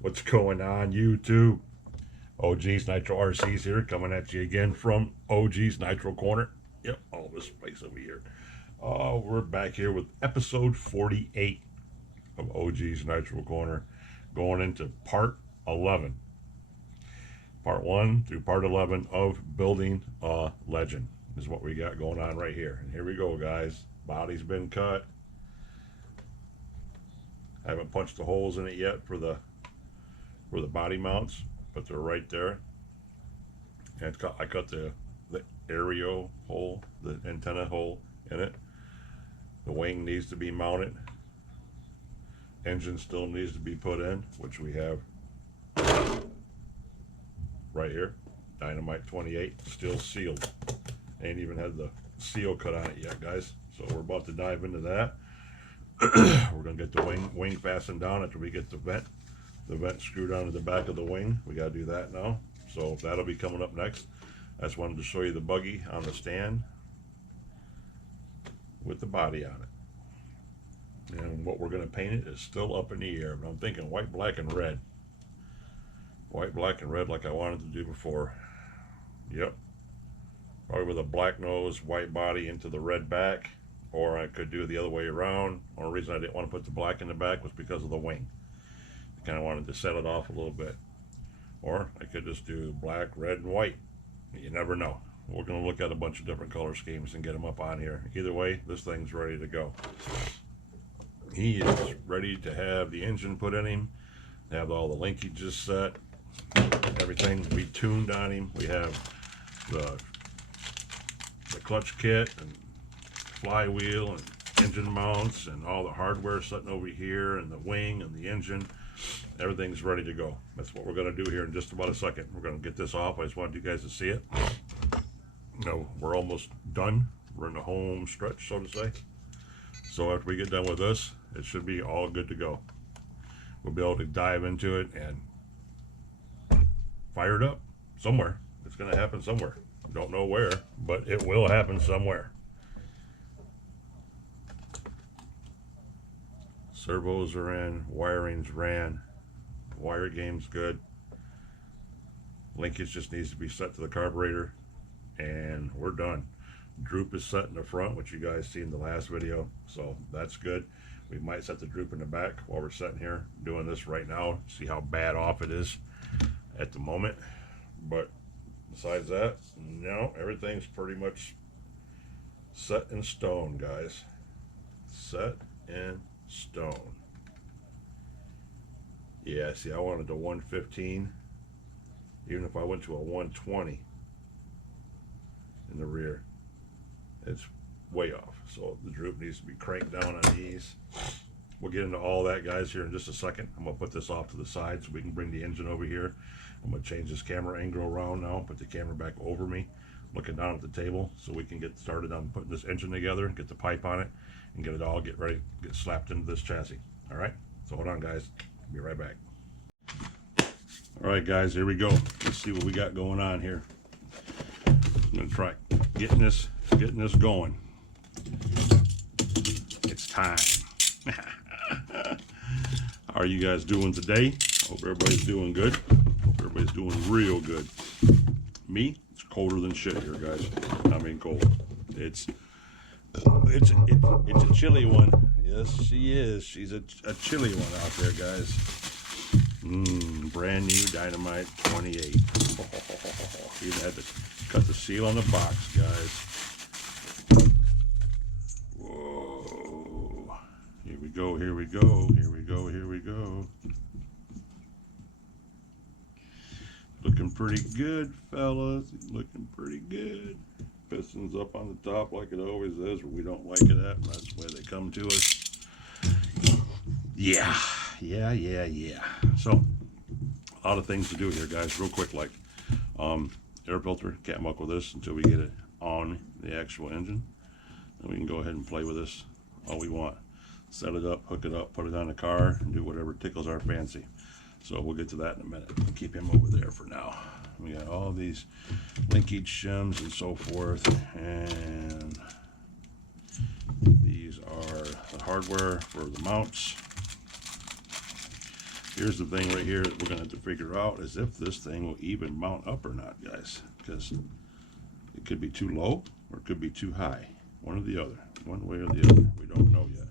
What's going on, YouTube? OG's Nitro RC's here, coming at you again from OG's Nitro Corner. Yep, all this place over here. We're back here with episode 48 of OG's Nitro Corner, going into part 11. Part 1 through part 11 of Building a Legend is what we got going on right here. And here we go, guys. Body's been cut. I haven't punched the holes in it yet for the body mounts, but they're right there. And I cut the aerial hole, the antenna hole in it. The wing needs to be mounted. Engine still needs to be put in, which we have right here. Dynamite 28, still sealed. Ain't even had the seal cut on it yet, guys. So we're about to dive into that. We're gonna get the wing fastened down after we get the vent screwed onto the back of the wing. We gotta do that now. So that'll be coming up next. I just wanted to show you the buggy on the stand with the body on it. And what we're gonna paint it is still up in the air, but I'm thinking white, black, and red. White, black, and red like I wanted to do before. Yep. Probably with a black nose, white body into the red back. Or I could do it the other way around. The only reason I didn't want to put the black in the back was because of the wing. I kind of wanted to set it off a little bit. Or I could just do black, red, and white. You never know. We're going to look at a bunch of different color schemes and get them up on here. Either way, this thing's ready to go. He is ready to have the engine put in him. Have all the linkages set. Everything we tuned on him. We have the clutch kit and flywheel and engine mounts and all the hardware sitting over here, and the wing and the engine. Everything's ready to go. That's what we're going to do here in just about a second. We're going to get this off. I just wanted you guys to see it. We're almost done. We're in the home stretch, so to say. So after we get done with this, it should be all good to go. We'll be able to dive into it and fire it up somewhere. It's going to happen somewhere. Don't know where, but it will happen somewhere. Servos are in, wiring's ran, wire game's good. Linkage just needs to be set to the carburetor, and we're done. Droop is set in the front, which you guys see in the last video, so that's good. We might set the droop in the back while we're sitting here doing this right now. See how bad off it is at the moment. But besides that, no, everything's pretty much set in stone, guys. Set in stone. Yeah, see, I wanted a 115. Even if I went to a 120 in the rear, it's way off. So the droop needs to be cranked down on these. We'll get into all that, guys, here in just a second. I'm gonna put this off to the side so we can bring the engine over here. I'm gonna change this camera angle around now, put the camera back over me, looking down at the table, so we can get started on putting this engine together, get the pipe on it, and get it all ready, get slapped into this chassis. All right, so hold on, guys. Be right back. All right, guys, here we go. Let's see what we got going on here. I'm gonna try getting this going. It's time. How are you guys doing today? Hope everybody's doing good. Hope everybody's doing real good. Me, it's colder than shit here, guys. I mean, cold. It's a chilly one. Yes, she is. She's a chilly one out there, guys. Brand new Dynamite 28. Even had to cut the seal on the box, guys. Whoa. Here we go, here we go, here we go, here we go. Looking pretty good, fellas. Looking pretty good. Pistons up on the top like it always is, where we don't like it at. That's the way they come to us. Yeah. So, a lot of things to do here, guys. Real quick, like air filter. Can't muck with this until we get it on the actual engine. Then we can go ahead and play with this all we want. Set it up, hook it up, put it on the car, and do whatever tickles our fancy. So we'll get to that in a minute. We'll keep him over there for now. We got all these linkage shims and so forth, and these are the hardware for the mounts. here's the thing right here that we're going to have to figure out is if this thing will even mount up or not, guys, because it could be too low or it could be too high. One or the other. One way or the other. We don't know yet.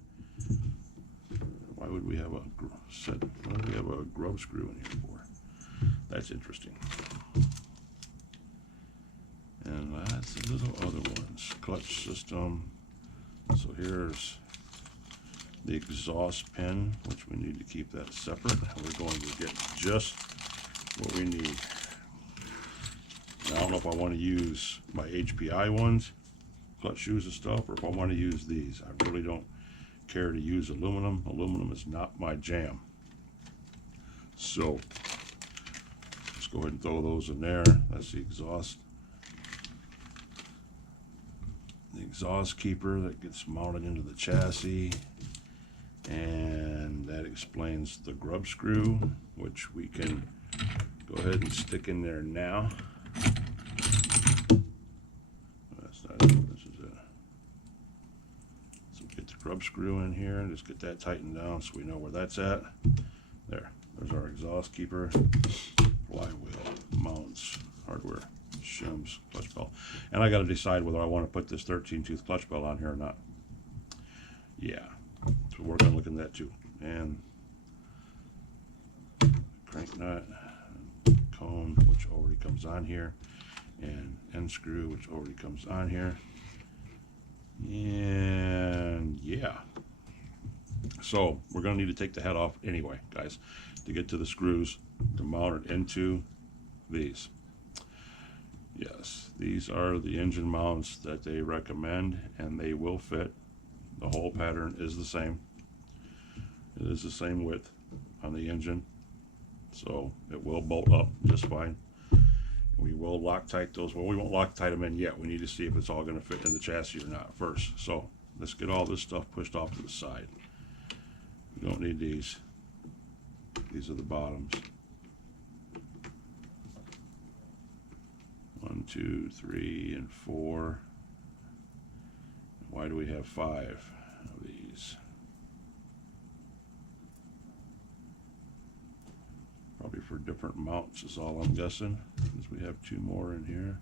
Why would we have a set? Why do we have a grub screw in here for? That's interesting. And lots of little other ones. Clutch system. So here's the exhaust pin, which we need to keep that separate. We're going to get just what we need. Now, I don't know if I want to use my HPI ones, clutch shoes and stuff, or if I want to use these. I really don't care to use aluminum. Aluminum is not my jam. So let's go ahead and throw those in there. That's the exhaust. The exhaust keeper that gets mounted into the chassis. And that explains the grub screw, which we can go ahead and stick in there now. That's not it. This is it. So get the grub screw in here and just get that tightened down so we know where that's at. There's our exhaust keeper, flywheel, mounts, hardware, shims, clutch belt. And I got to decide whether I want to put this 13-tooth clutch belt on here or not. Yeah. So we're going to look at that too. And crank nut, cone, which already comes on here, and end screw, which already comes on here. And yeah. So we're going to need to take the head off anyway, guys, to get to the screws to mount it into these. Yes, these are the engine mounts that they recommend, and they will fit. The whole pattern is the same. It is the same width on the engine, so it will bolt up just fine. We will Loctite those. Well, we won't Loctite them in yet. We need to see if it's all going to fit in the chassis or not first. So let's get all this stuff pushed off to the side. We don't need these. These are the bottoms. 1, 2, 3, and 4. Why do we have 5 of these? Probably for different mounts is all I'm guessing, because we have 2 more in here.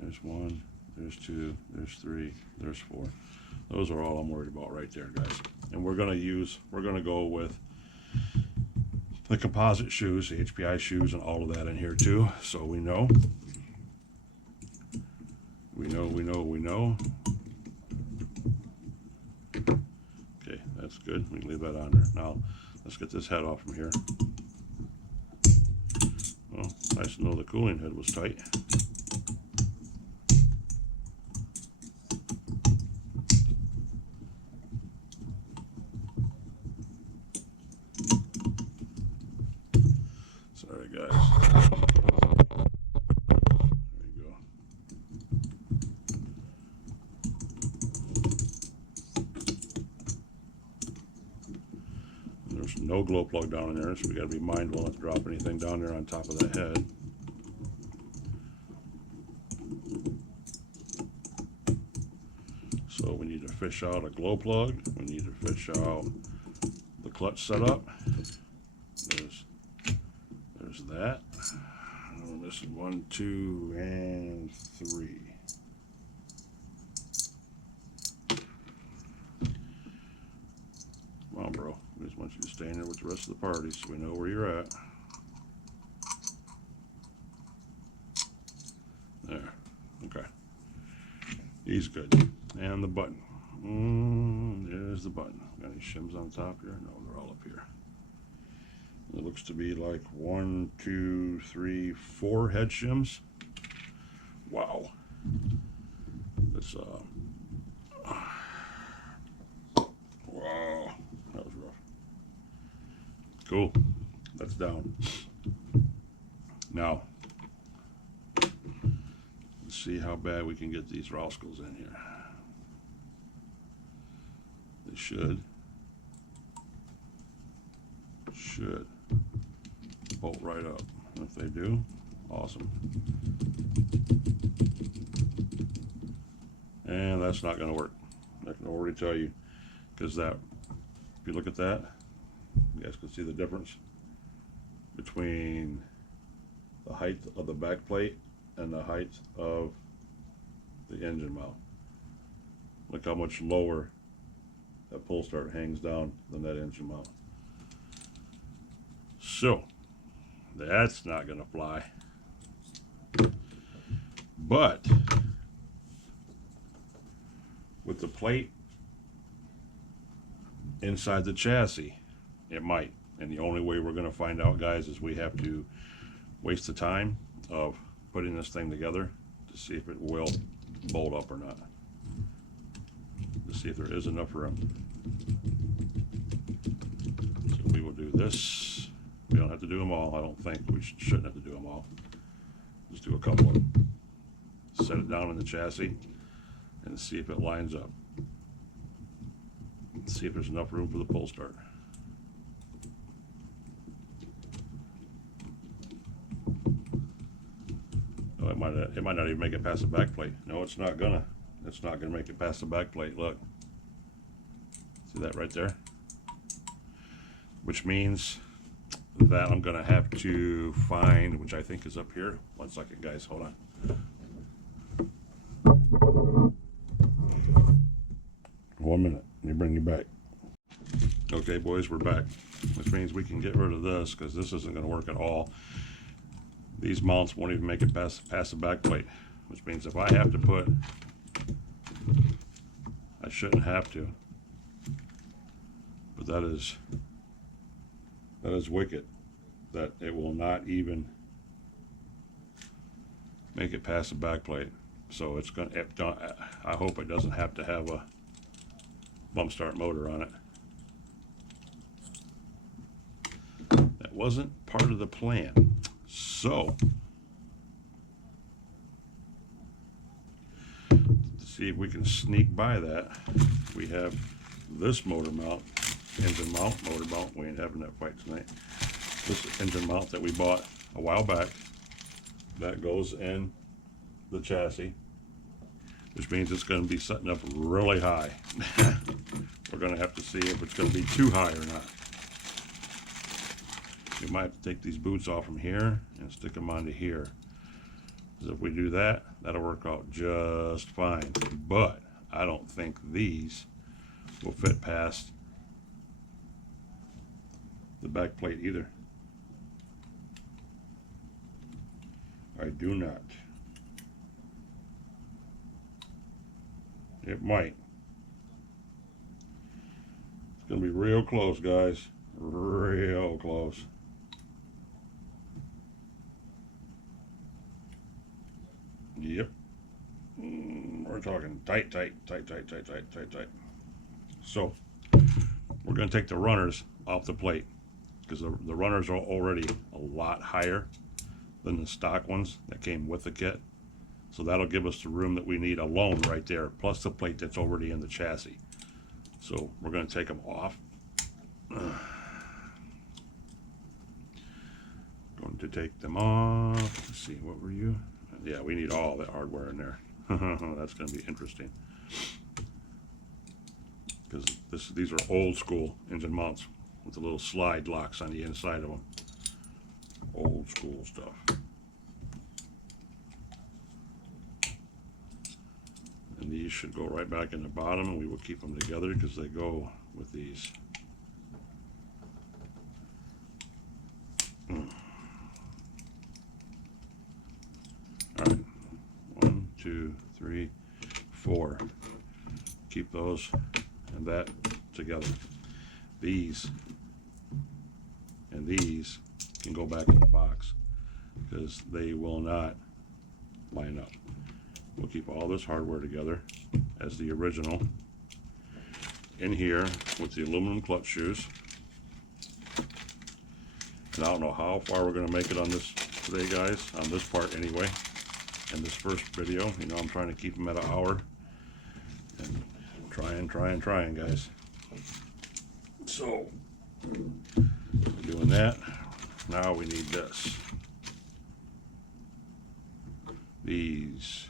There's 1, there's 2, there's 3, there's 4. Those are all I'm worried about right there, guys. And we're going to go with the composite shoes, the HPI shoes, and all of that in here too, so we know. We know. Okay, that's good. We can leave that on there. Now, let's get this head off from here. Well, nice to know the cooling head was tight. Sorry, guys. There you go. There's no glow plug down in there, so we got to be mindful not to drop anything down there on top of that head. So we need to fish out a glow plug. We need to fish out the clutch setup. There's that. We're missing 1, 2, and 3. Come on, bro. We just want you to stay in there with the rest of the party so we know where you're at. There. Okay. He's good. And the button. There's the button. Got any shims on top here? No, they're all up here. It looks to be like 1, 2, 3, 4 head shims. Wow. That's wow. That was rough. Cool. That's down. Now, let's see how bad we can get these rascals in here. They should bolt right up. If they do, awesome. And that's not going to work. I can already tell you, because that, if you look at that, you guys can see the difference. between the height of the back plate and the height of the engine mount. Look how much lower that pull start hangs down than that engine mount. So that's not going to fly. But with the plate inside the chassis, it might. And the only way we're going to find out, guys, is we have to waste the time of putting this thing together to see if it will bolt up or not. To see if there is enough room. So we will do this. We don't have to do them all. I don't think we shouldn't have to do them all. Just do a couple of them. Set it down in the chassis and see if it lines up. See if there's enough room for the pull start. Oh, it might not even make it past the back plate. No, it's not gonna. It's not gonna make it past the back plate. Look. See that right there? Which means that I'm gonna have to find, which I think is up here. 1 second, guys. Hold on. One minute. Let me bring you back. Okay, boys, we're back. Which means we can get rid of this because this isn't going to work at all. These mounts won't even make it past the back plate. Which means if I have to put, I shouldn't have to. But that is wicked. That it will not even make it past the back plate. So it's going to, I hope it doesn't have to have a bump start motor on it. That wasn't part of the plan. So to see if we can sneak by that, we have this motor mount, engine mount, motor mount. We ain't having that fight tonight. This engine mount that we bought a while back, that goes in the chassis, which means it's going to be setting up really high. We're going to have to see if it's going to be too high or not. We might have to take these boots off from here and stick them onto here. Because if we do that, that'll work out just fine. But I don't think these will fit past the back plate either. I do not. It might. It's going to be real close, guys. Real close. Yep. We're talking tight. So, we're going to take the runners off the plate because the runners are already a lot higher than the stock ones that came with the kit. So that'll give us the room that we need alone right there, plus the plate that's already in the chassis. So we're going to take them off. Going to take them off. Let's see, what were you? Yeah, we need all that hardware in there. That's going to be interesting. Because these are old school engine mounts with the little slide locks on the inside of them. Old school stuff. And these should go right back in the bottom, and we will keep them together because they go with these. All right, 1, 2, 3, 4. Keep those and that together. These and these can go back in the box because they will not line up. We'll keep all this hardware together as the original in here with the aluminum clutch shoes. And I don't know how far we're going to make it on this today, guys, on this part anyway, in this first video. You know, I'm trying to keep them at an hour and trying, guys. So, doing that, now we need this. These.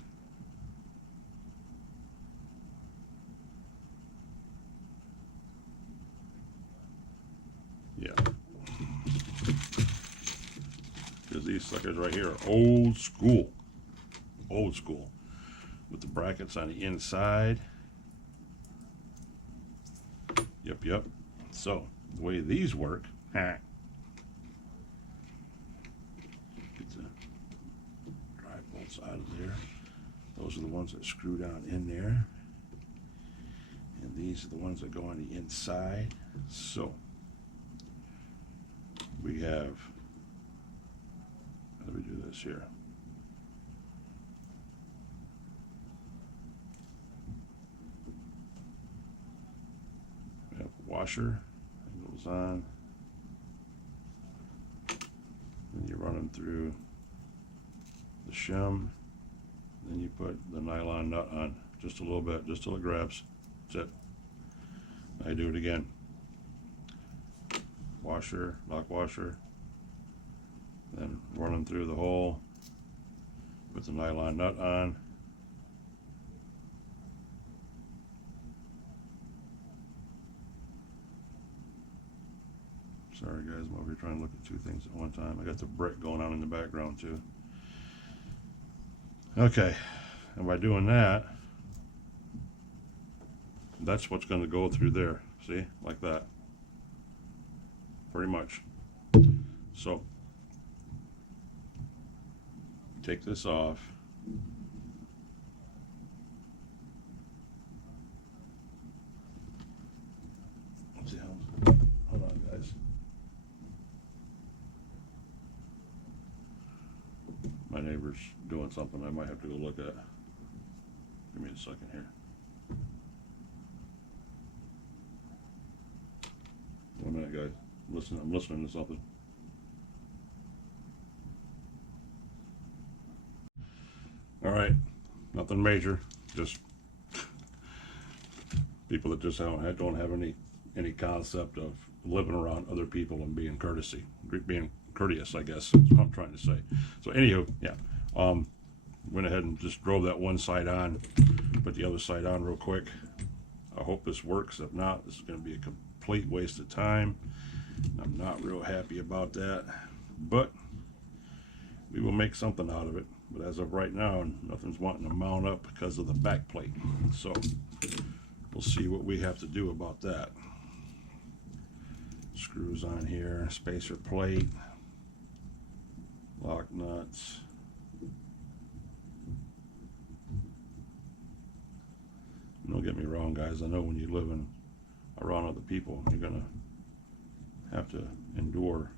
Yeah. these suckers right here are old school. Old school. With the brackets on the inside. Yep, yep. So, the way these work, get the dry bolts out of there. Those are the ones that screw down in there. And these are the ones that go on the inside. So, we have, how do we do this here? We have a washer that goes on. Then you run them through the shim. Then you put the nylon nut on just a little bit, just till it grabs. That's it. I do it again. Washer, lock washer. Then run them through the hole. Put the nylon nut on. Sorry guys, I'm over here trying to look at two things at one time. I got the brick going on in the background too. Okay, and by doing that, that's what's going to go through there. See, like that. Pretty much. So, take this off. What the hell? Hold on, guys. My neighbor's doing something I might have to go look at. Give me a second here. One minute, guys. Listen, I'm listening to something. All right, nothing major. Just people that just don't have any concept of living around other people and being courteous, I guess is what I'm trying to say. So anywho, yeah, went ahead and just drove that one side on, put the other side on real quick. I hope this works. If not, this is going to be a complete waste of time. I'm not real happy about that, but we will make something out of it. But as of right now, nothing's wanting to mount up because of the back plate. So we'll see what we have to do about that. Screws on here, spacer plate, lock nuts. Don't get me wrong, guys. I know when you live around other people, you're gonna have to endure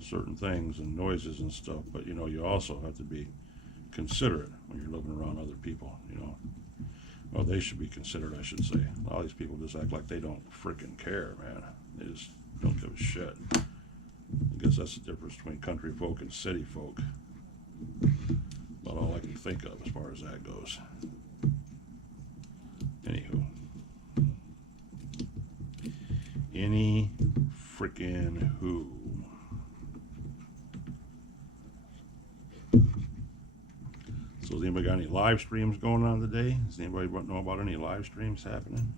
certain things and noises and stuff, but you know, you also have to be considerate when you're living around other people, you know. Well, they should be considerate, I should say. A lot of these people just act like they don't freaking care, man. They just don't give a shit. I guess that's the difference between country folk and city folk. About all I can think of as far as that goes. Anywho. Any freaking who. So has anybody got any live streams going on today? Does anybody know about any live streams happening?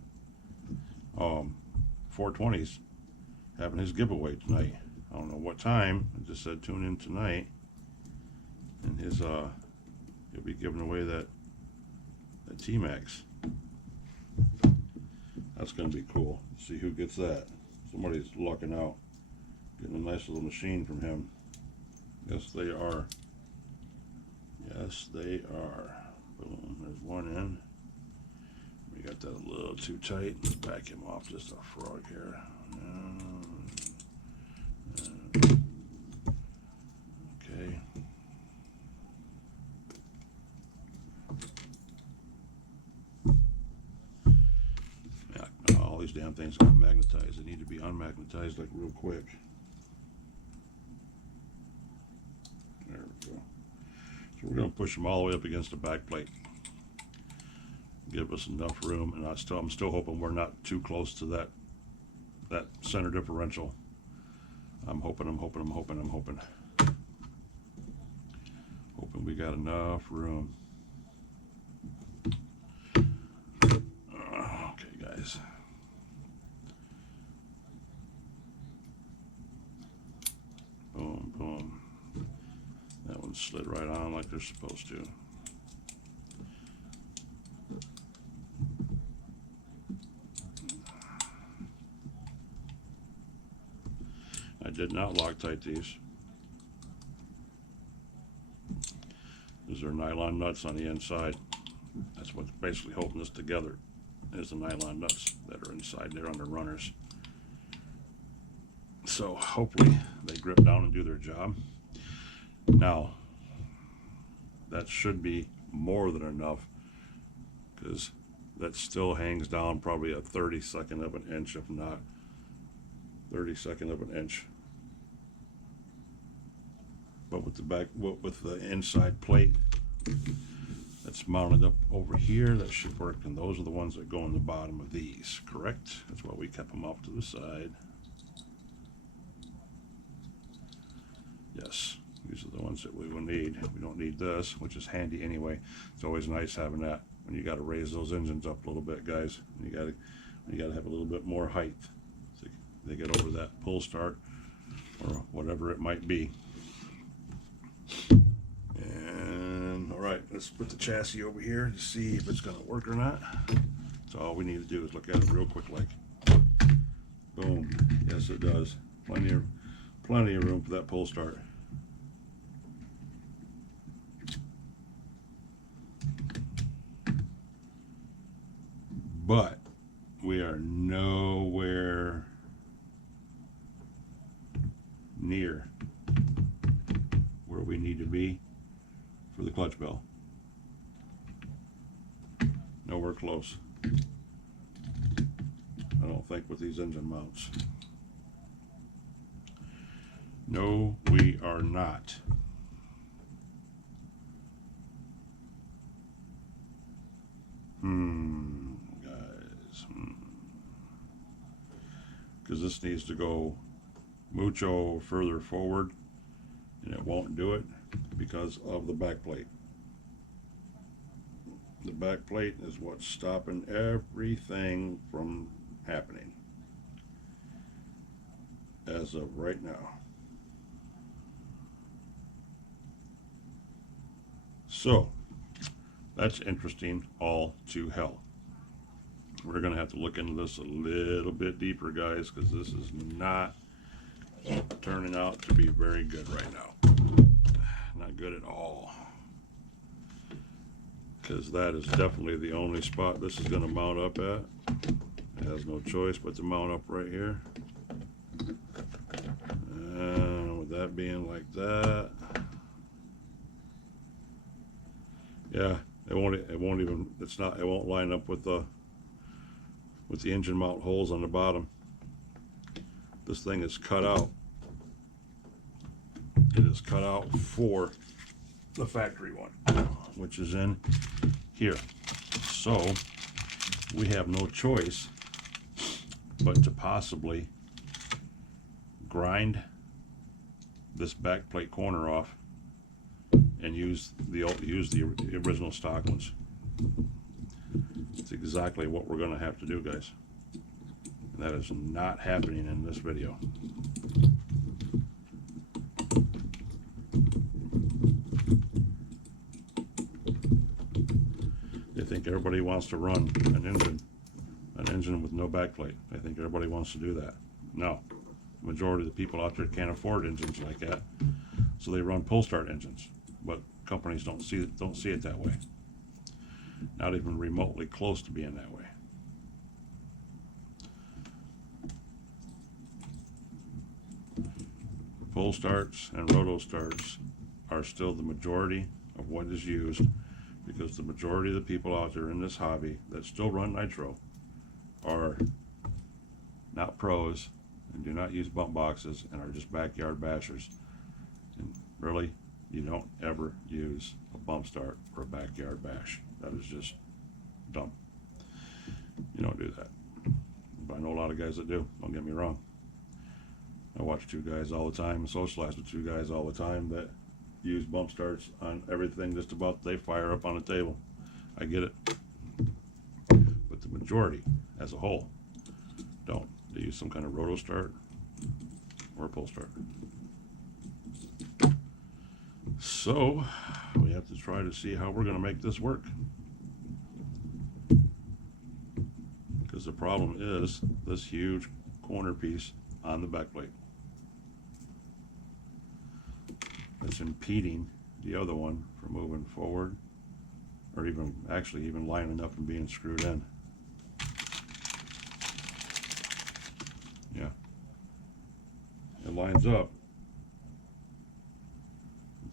420's having his giveaway tonight. I don't know what time. I just said tune in tonight. And his he'll be giving away that T-Max. That's gonna be cool. See who gets that. Somebody's lucking out. Getting a nice little machine from him. Yes, they are. Yes, they are. Boom, there's one in. We got that a little too tight. Let's back him off just a frog here. Okay. Yeah, all these damn things got magnetized. They need to be unmagnetized like real quick. There we go. So we're going to push them all the way up against the back plate. Give us enough room, and I'm still hoping we're not too close to that center differential. I'm hoping we got enough room. Okay, guys. Boom, boom. That one slid right on like they're supposed to. I did not Loctite these. These are nylon nuts on the inside. That's what's basically holding this together, is the nylon nuts that are inside there on the runners. So hopefully they grip down and do their job. Now, that should be more than enough, because that still hangs down probably a 32nd of an inch, if not 32nd of an inch. But with the back, with the inside plate that's mounted up over here, that should work. And those are the ones that go in the bottom of these, correct? That's why we kept them off to the side. Yes, these are the ones that we will need. We don't need this, which is handy anyway. It's always nice having that when you got to raise those engines up a little bit, guys. You got to have a little bit more height so they get over that pull start or whatever it might be. And all right, let's put the chassis over here to see if it's going to work or not. So all we need to do is look at it real quick, like boom. Yes, it does. Plenty of room for that pull start. But we are nowhere near where we need to be for the clutch bell. Nowhere close. I don't think with these engine mounts. No, we are not. Guys. Because this needs to go mucho further forward, and it won't do it because of the back plate. The back plate is what's stopping everything from happening as of right now. So that's interesting all to hell. We're going to have to look into this a little bit deeper, guys, because this is not turning out to be very good right now. Not good at all. Because that is definitely the only spot this is going to mount up at. It has no choice but to mount up right here. And with that being like that, yeah, it won't line up with the engine mount holes on the bottom. This thing is cut out. It is cut out for the factory one, which is in here. So we have no choice but to possibly grind this back plate corner off and use the original stock ones. It's exactly what we're going to have to do, guys. That is not happening in this video. They think everybody wants to run an engine with no backplate. I think everybody wants to do that. No, the majority of the people out there can't afford engines like that, so they run pull start engines. But companies don't see it that way. Not even remotely close to being that way. Pull starts and roto starts are still the majority of what is used, because the majority of the people out there in this hobby that still run Nitro are not pros and do not use bump boxes and are just backyard bashers. And really, you don't ever use a bump start for a backyard bash. That is just dumb. You don't do that. But I know a lot of guys that do, don't get me wrong. I watch two guys all the time and socialize with two guys all the time that use bump starts on everything just about they fire up on the table. I get it. But the majority as a whole don't. They use some kind of roto start or a pull start. So we have to try to see how we're going to make this work. Because the problem is this huge corner piece on the back plate. It's impeding the other one from moving forward, or even actually even lining up and being screwed in. Yeah, it lines up.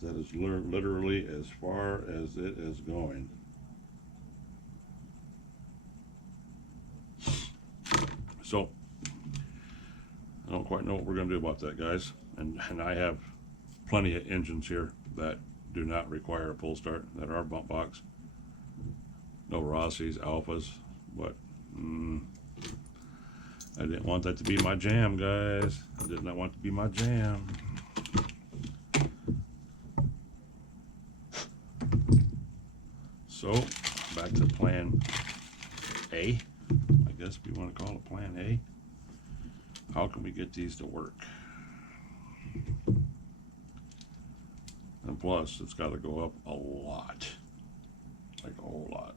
That is literally as far as it is going. So I don't quite know what we're going to do about that, guys. And I have plenty of engines here that do not require a pull start, that are bump box. No Rossies, Alphas, but I didn't want that to be my jam, guys. I did not want it to be my jam. So back to plan A, I guess we want to call it plan A. How can we get these to work? And plus, it's got to go up a lot, like a whole lot.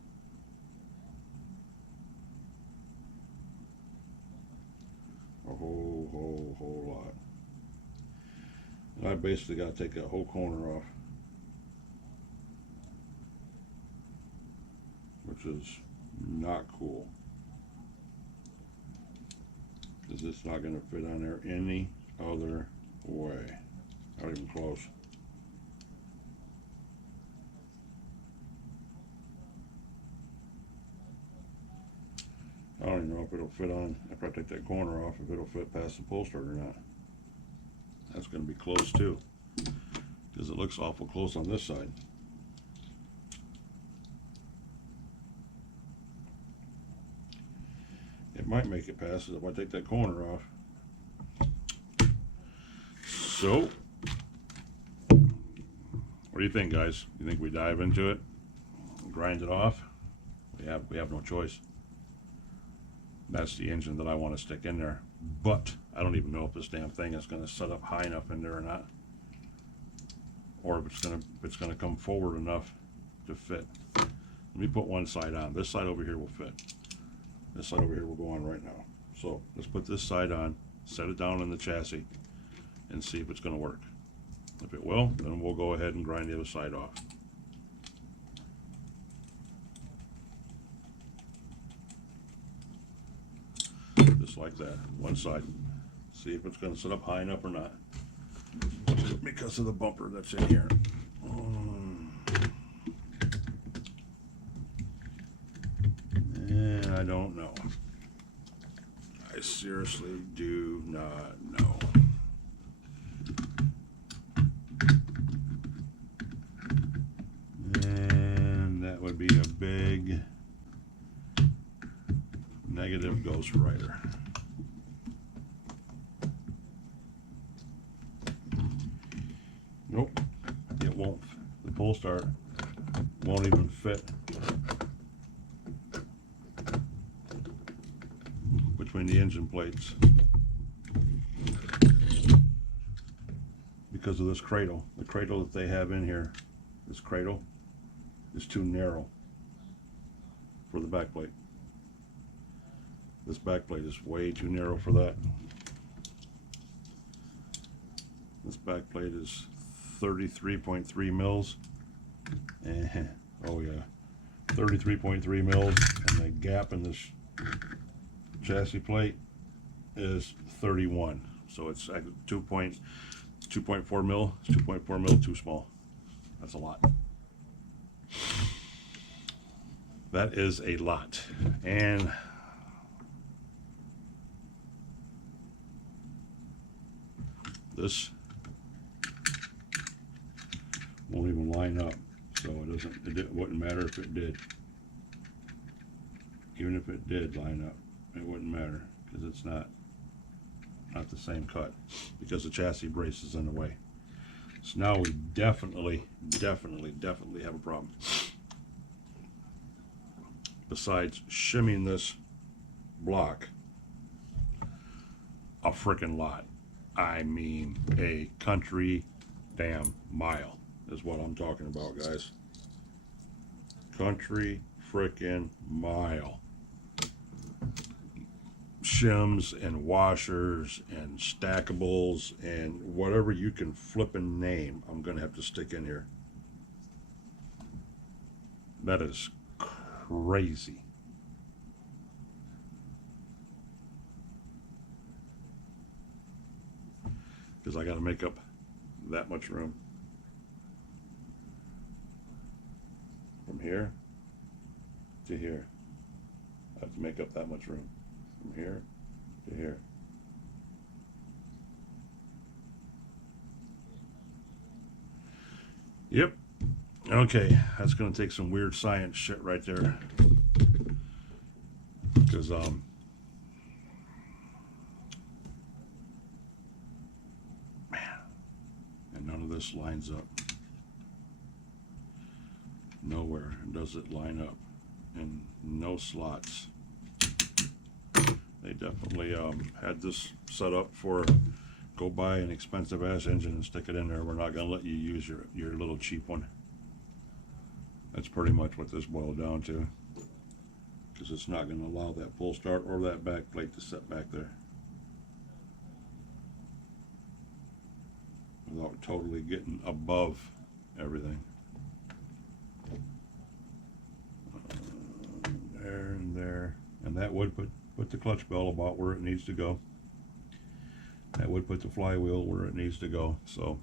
A whole lot. And I basically got to take that whole corner off, which is not cool, because it's not going to fit on there any other way. Not even close. I don't even know if it'll fit on, after I take that corner off, if it'll fit past the pull start or not. That's going to be close too, because it looks awful close on this side. It might make it past it if I take that corner off. So, what do you think, guys? You think we dive into it, grind it off? We have no choice. That's the engine that I want to stick in there, but I don't even know if this damn thing is going to set up high enough in there or not, or if it's going to come forward enough to fit. Let me put one side on. This side over here will fit. This side over here will go on right now. So let's put this side on, set it down in the chassis, and see if it's going to work. If it will, then we'll go ahead and grind the other side off. Just like that, one side. See if it's going to sit up high enough or not, because of the bumper that's in here. And I don't know. I seriously do not know. And that would be a big negative Ghost Rider. Nope, it won't. The pull start won't even fit between the engine plates because of this cradle. The cradle that they have in here, this cradle, is too narrow for the back plate. This back plate is way too narrow for that. This back plate is 33.3 mils. Oh yeah, 33.3 mils, and the gap in this chassis plate is 31. So it's 2.4 mil. It's 2.4 mil too small. That's a lot. That is a lot. And this won't even line up, so it wouldn't matter if it did. Even if it did line up, it wouldn't matter, because it's not the same cut, because the chassis brace is in the way. So now we definitely have a problem. Besides shimming this block a frickin' lot. I mean a country damn mile. is what I'm talking about, guys. Country frickin' mile. Shims and washers and stackables and whatever you can flippin' name, I'm gonna have to stick in here. That is crazy. Because I got to make up that much room. From here to here. I have to make up that much room. From here to here. Yep. Okay, that's going to take some weird science shit right there. Because, man, and none of this lines up. Nowhere does it line up. And no slots. They definitely had this set up for go buy an expensive ass engine and stick it in there. We're not going to let you use your little cheap one. That's pretty much what this boiled down to. Because it's not going to allow that pull start or that back plate to sit back there without totally getting above everything. There and there. And that would put the clutch bell about where it needs to go. That would put the flywheel where it needs to go. So,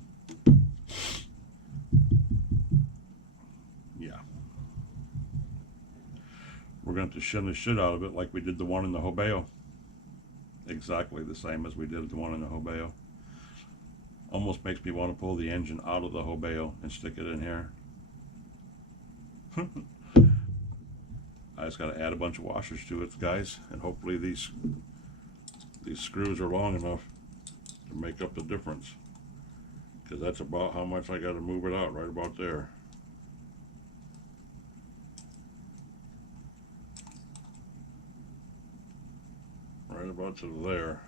yeah. We're going to have to shim the shit out of it like we did the one in the Hobeo. Exactly the same as we did the one in the Hobeo. Almost makes me want to pull the engine out of the Hobeo and stick it in here. I just got to add a bunch of washers to it, guys, and hopefully these screws are long enough to make up the difference, because that's about how much I got to move it out, right about there. Right about to there.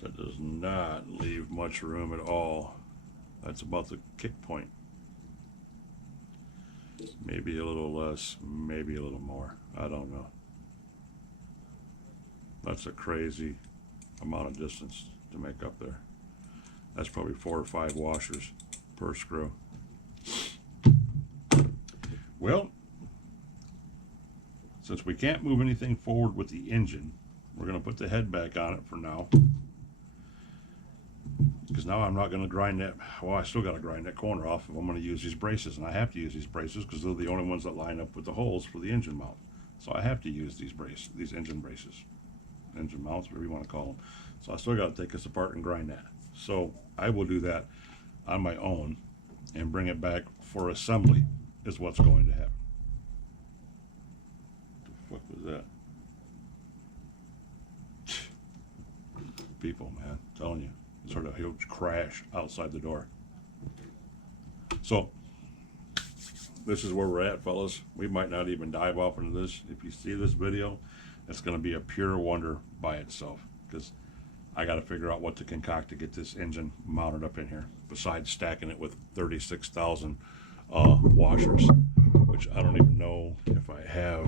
So it does not leave much room at all. That's about the kick point. Maybe a little less, maybe a little more. I don't know. That's a crazy amount of distance to make up there. That's probably 4 or 5 washers per screw. Well, since we can't move anything forward with the engine, we're going to put the head back on it for now. Because now I'm not going to grind that. Well, I still got to grind that corner off if I'm going to use these braces. And I have to use these braces because they're the only ones that line up with the holes for the engine mount. So I have to use these engine braces. Engine mounts, whatever you want to call them. So I still got to take this apart and grind that. So I will do that on my own and bring it back for assembly is what's going to happen. What the fuck was that? People, man, I'm telling you. Sort of huge crash outside the door. So this is where we're at, fellas. We might not even dive off into this. If you see this video, it's going to be a pure wonder by itself, because I got to figure out what to concoct to get this engine mounted up in here, besides stacking it with 36,000 washers, which I don't even know if I have.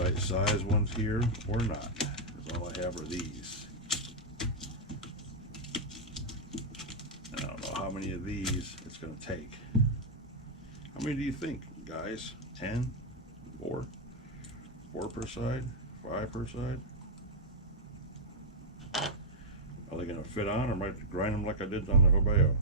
Right size ones here or not, because all I have are these. And I don't know how many of these it's going to take. How many do you think, guys? 10? 4? 4 per side? 5 per side? Are they going to fit on, or might I grind them like I did on the Hobeo?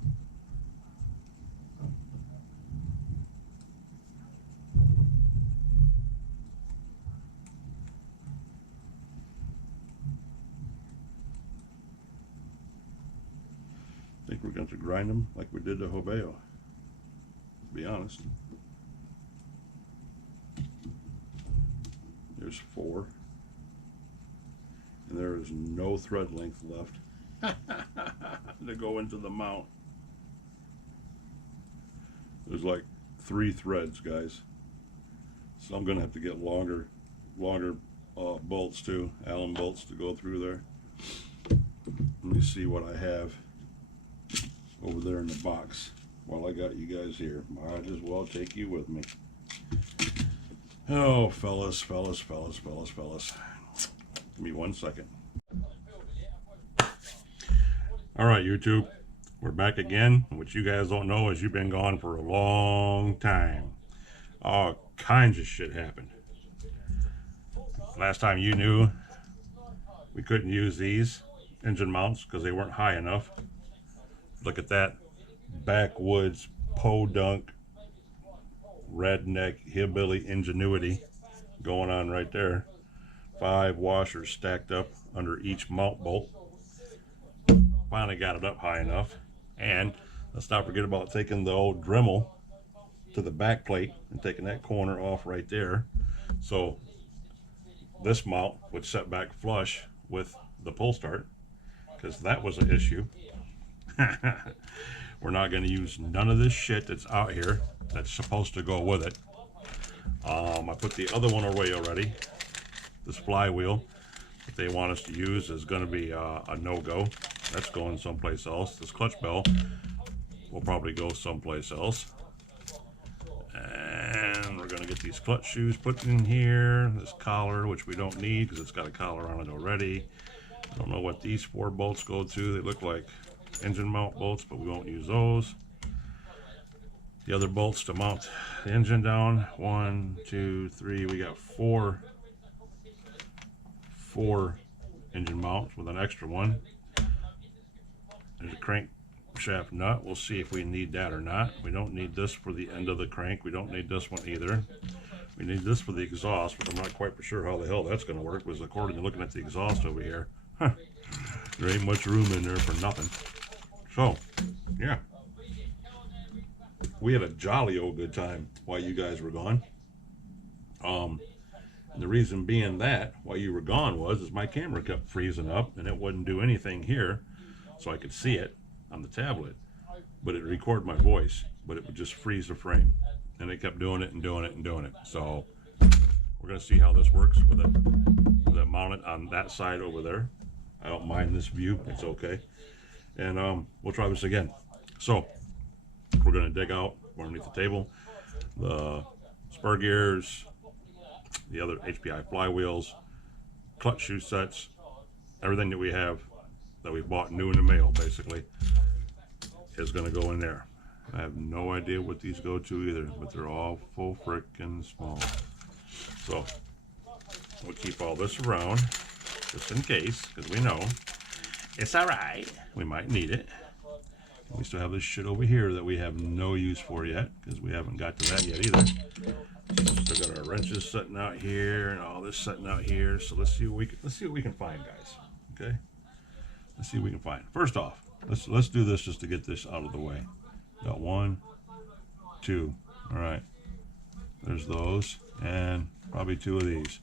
I think we're going to grind them like we did the Hobeo, to be honest. There's 4. And there is no thread length left to go into the mount. There's like 3 threads, guys. So I'm going to have to get longer bolts too, Allen bolts to go through there. Let me see what I have over there in the box while I got you guys here. Might as well take you with me. Oh, fellas. Give me 1 second. All right, YouTube. We're back again. What you guys don't know is you've been gone for a long time. All kinds of shit happened. Last time you knew, we couldn't use these engine mounts because they weren't high enough. Look at that backwoods podunk redneck hillbilly ingenuity going on right there. 5 washers stacked up under each mount bolt. Finally got it up high enough. And let's not forget about taking the old Dremel to the back plate and taking that corner off right there. So this mount would set back flush with the pull start, because that was an issue. We're not going to use none of this shit that's out here that's supposed to go with it. I put the other one away already. This flywheel that they want us to use is going to be a no-go. That's going someplace else. This clutch bell will probably go someplace else. And we're going to get these clutch shoes put in here. This collar, which we don't need because it's got a collar on it already. I don't know what these 4 bolts go to. They look like engine mount bolts, but we won't use those. The other bolts to mount the engine down. 1, 2, 3. We got four engine mounts with an extra one. There's a crankshaft nut. We'll see if we need that or not. We don't need this for the end of the crank. We don't need this one either. We need this for the exhaust, but I'm not quite sure how the hell that's going to work, because according to looking at the exhaust over here, there ain't much room in there for nothing. So, yeah. We had a jolly old good time while you guys were gone. And the reason being that while you were gone is my camera kept freezing up and it wouldn't do anything here, so I could see it on the tablet, but it recorded my voice, but it would just freeze the frame, and it kept doing it and doing it and doing it. So we're gonna see how this works with it mounted on that side over there. I don't mind this view, it's okay. And we'll try this again. So we're gonna dig out underneath the table the spur gears, the other HPI flywheels, clutch shoe sets, everything that we have that we bought new in the mail basically is going to go in there. I have no idea what these go to either, but they're all full frickin' small. So we'll keep all this around just in case, because we know it's alright, we might need it. We still have this shit over here that we have no use for yet, because we haven't got to that yet either. So still got our wrenches sitting out here and all this sitting out here. So let's see what we can find, guys. Okay, let's see what we can find. First off, let's do this just to get this out of the way. Got 1, 2. All right, there's those, and probably 2 of these.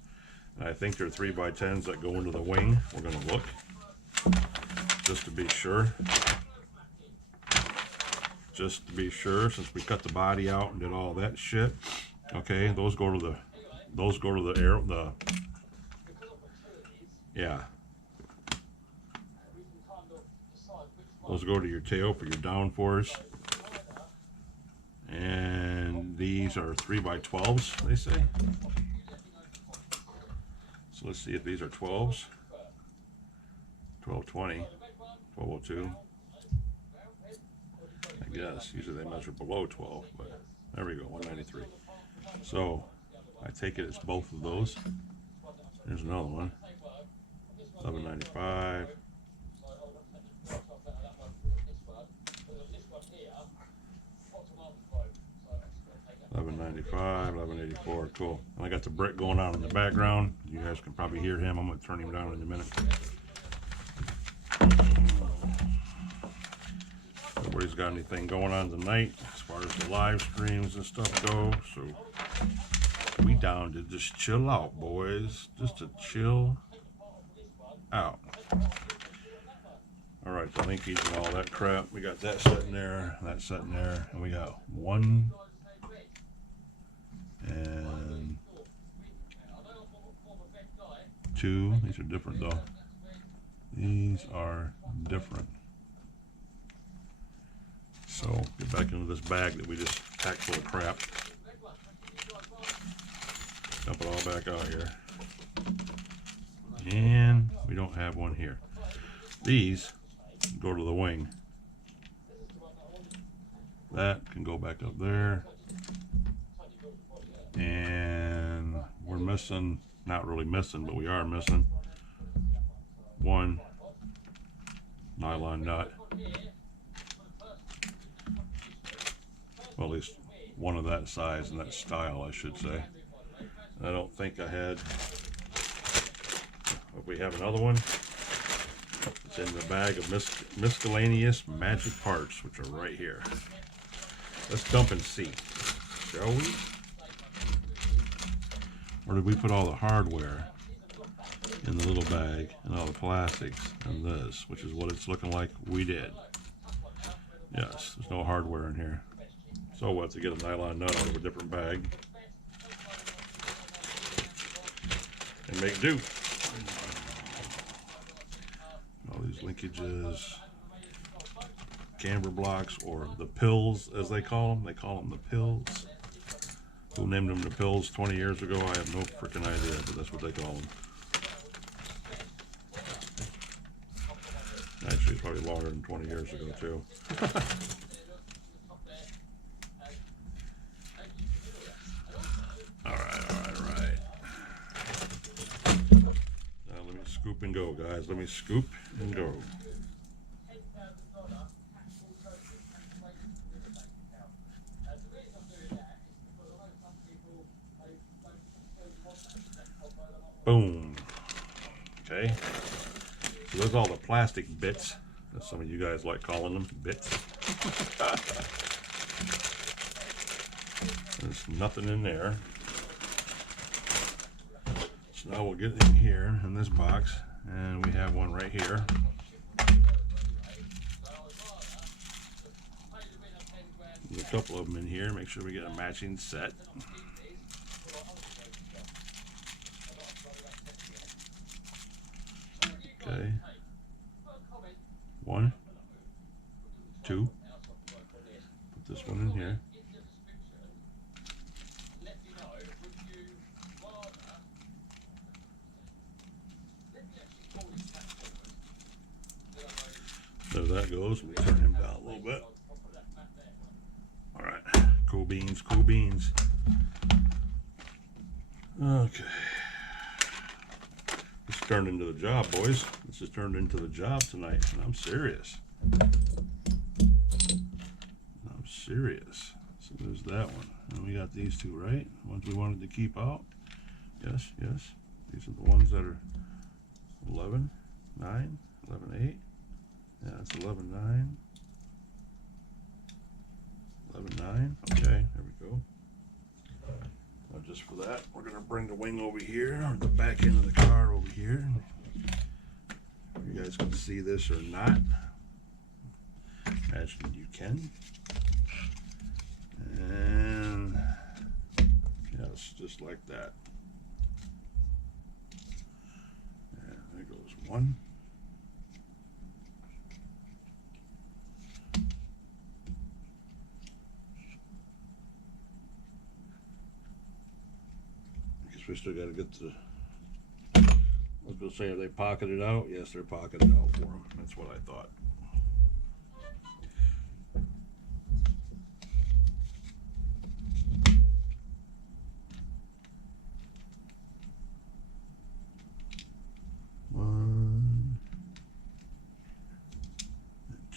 And I think they're 3x10s that go into the wing. We're gonna look just to be sure. Just to be sure, since we cut the body out and did all that shit. Okay, those go to the air, yeah. Those go to your tail for your downforce. And these are 3x12s, they say. So let's see if these are 12s. 1220, 1202. I guess usually they measure below 12, but there we go, 193. So I take it it's both of those. There's another one, 1195. 1195, 1184, cool. And I got the brick going on in the background. You guys can probably hear him. I'm going to turn him down in a minute. Nobody's got anything going on tonight as far as the live streams and stuff go, so we down to just chill out, boys. Just to chill out. All right, the linkies and all that crap. We got that sitting there, that sitting there, and we got 1 and 2. These are different though. These are different. So get back into this bag that we just packed full of crap. Dump it all back out here. And we don't have one here. These go to the wing. That can go back up there. And we're missing, not really missing, but we are missing one nylon nut. Well, at least one of that size and that style, I should say. I don't think I had, if we have another one, it's in the bag of miscellaneous magic parts, which are right here. Let's dump and see, shall we? Or did we put all the hardware in the little bag and all the plastics and this, which is what it's looking like we did. Yes, there's no hardware in here. So we'll have to get a nylon nut out of a different bag and make do. All these linkages, camber blocks, or the pills as they call them. They call them the pills. Who named them the pills 20 years ago? I have no freaking idea, but that's what they call them. Actually, it's probably longer than 20 years ago, too. All right. Now let me scoop and go, guys. Let me scoop and go. Boom. Okay. So there's all the plastic bits, as some of you guys like calling them, bits. There's nothing in there. So now we'll get in here in this box, and we have one right here. There's a couple of them in here. Make sure we get a matching set. Okay. 1, 2. Put this one in here. There that goes. Let me turn him down a little bit. All right. Cool beans, cool beans. Okay. This turned into the job, boys. This has turned into the job tonight, and I'm serious. I'm serious. So there's that one. And we got these two, right? Ones we wanted to keep out. Yes. These are the ones that are 11, 9, 11, 8. Yeah, it's 11, 9. 11, 9. Okay, there we go. Now just for that, we're going to bring the wing over here, or the back end of the car over here. You guys can see this or not. Imagine you can. And yes, just like that. And there goes one. We still got to get the, I was going to say, are they pocketed out? Yes, they're pocketed out for them. That's what I thought. One,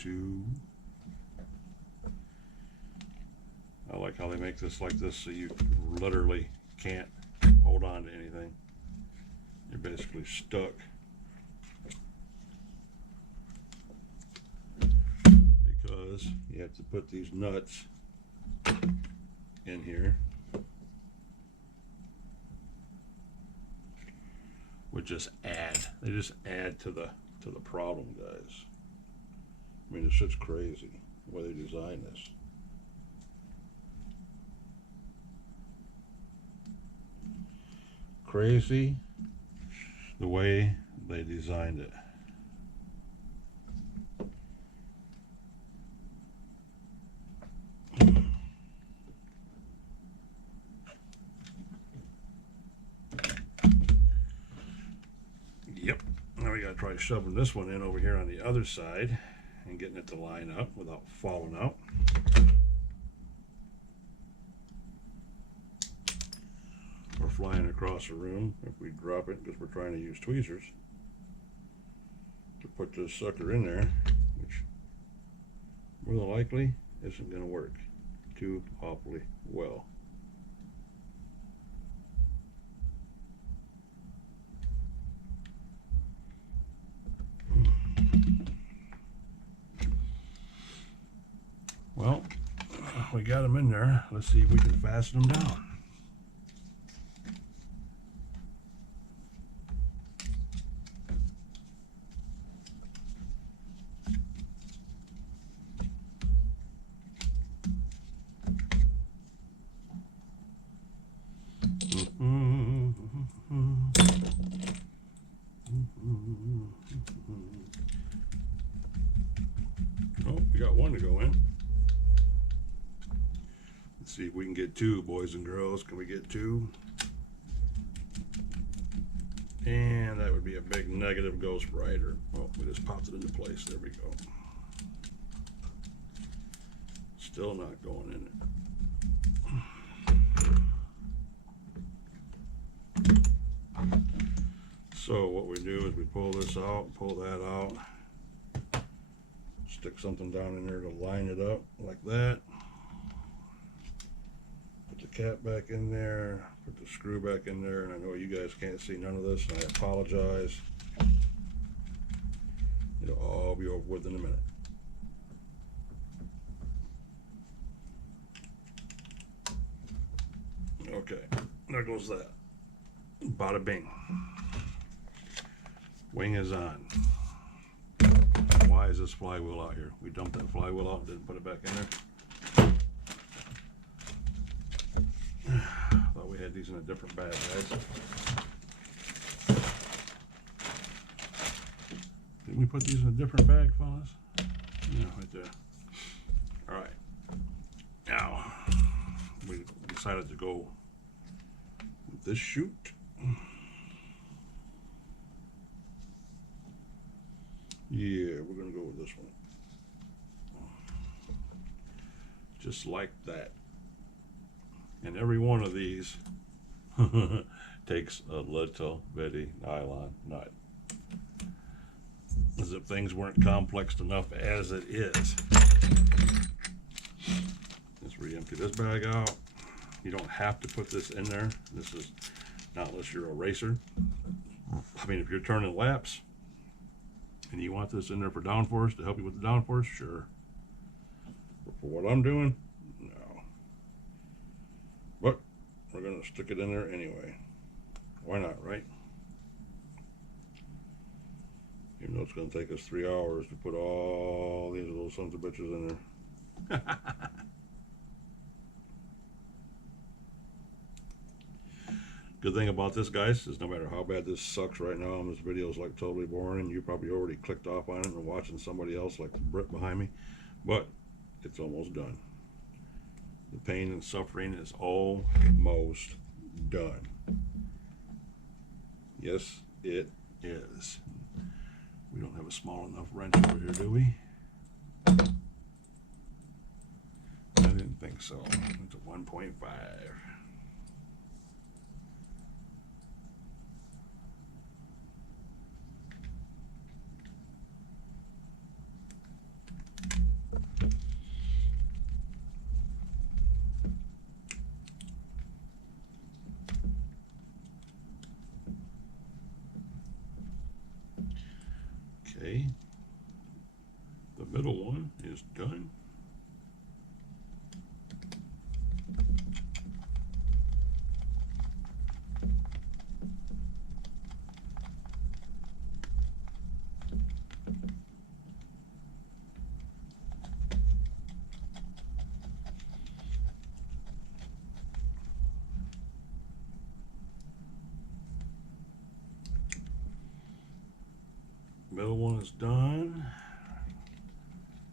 two. I like how they make this like this, so you literally can't hold on to anything. You're basically stuck. Because you have to put these nuts in here, which just add. They just add to the problem, guys. I mean, it's just crazy the way they design this. Crazy the way they designed it. gotta try shoving this one in over here on the other side and getting it to line up without falling out. Or flying across the room if we drop it, because we're trying to use tweezers to put this sucker in there, which more than likely isn't going to work too awfully well. Well, we got them in there. Let's see if we can fasten them down. Oh, we got one to go in. Let's see if we can get two, boys and girls. Can we get two? And that would be a big negative Ghost Rider. Oh, we just popped it into place. There we go. Still not going in it. So what we do is we pull this out, pull that out, stick something down in there to line it up like that. Put the cap back in there, put the screw back in there, and I know you guys can't see none of this, and I apologize. It'll all be over with in a minute. Okay, there goes that. Bada bing. Wing is on. Why is this flywheel out here? We dumped that flywheel out and didn't put it back in there. Thought we had these in a different bag, guys. Didn't we put these in a different bag, fellas? Yeah, right there. All right. Now, we decided to go with this chute. Yeah, we're gonna go with this one. Just like that. And every one of these takes a little bitty nylon nut. As if things weren't complex enough as it is. Let's re-empty this bag out. You don't have to put this in there. This is not unless you're a racer. I mean, if you're turning laps, and you want this in there for downforce to help you with the downforce, sure. But for what I'm doing, no. But we're gonna stick it in there anyway. Why not, right? Even though it's gonna take us 3 hours to put all these little sons of bitches in there. Good thing about this, guys, is no matter how bad this sucks right now and this video is like totally boring, you probably already clicked off on it and are watching somebody else like the Brit behind me, but it's almost done. The pain and suffering is almost done. Yes, it is. We don't have a small enough wrench over here, do we? I didn't think so. It's a 1.5. Okay, the middle one is done. Middle one is done.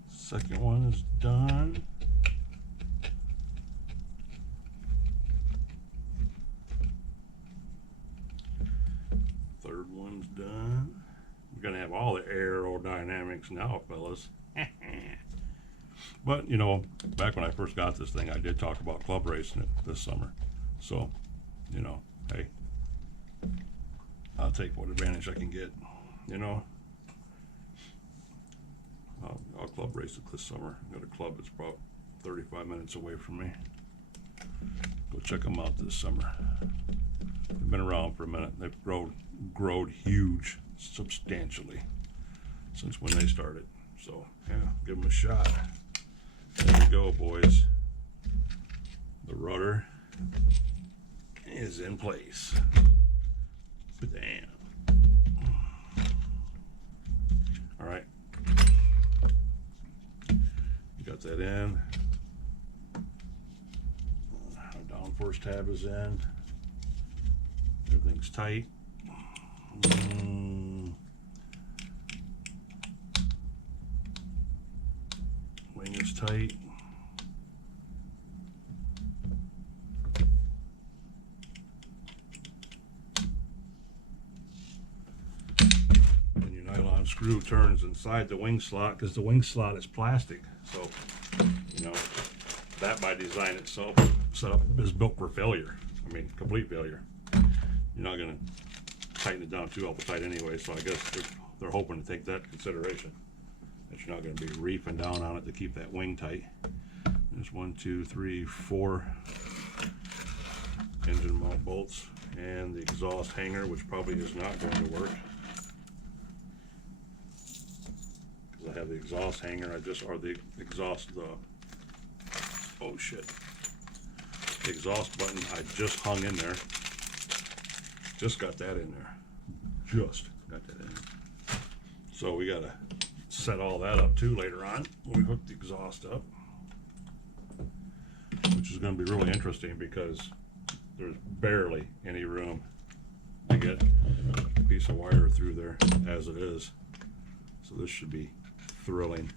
Second one is done. Third one's done. We're gonna have all the aerodynamics now, fellas. But you know, back when I first got this thing, I did talk about club racing it this summer. So, you know, hey, I'll take what advantage I can get. You know, I'll club race it this summer. Got a club that's about 35 minutes away from me. Go check them out this summer. They've been around for a minute. They've grown huge, substantially, since when they started. So yeah, give them a shot. There we go, boys. The rudder is in place. Damn. All right. You got that in. Downforce tab is in. Everything's tight. Wing is tight. And your nylon screw turns inside the wing slot because the wing slot is plastic. So, you know, that by design itself setup is built for failure. I mean, complete failure. You're not going to tighten it down too awful tight anyway, so I guess they're hoping to take that into consideration, that you're not going to be reefing down on it to keep that wing tight. There's 1, 2, 3, 4 engine mount bolts, and the exhaust hanger, which probably is not going to work because I have the exhaust hanger. Or the exhaust, oh shit, the exhaust button I just hung in there. Just got that in there. Just got that in. So we gotta set all that up too later on when we hook the exhaust up, which is gonna be really interesting because there's barely any room to get a piece of wire through there as it is. So this should be thrilling.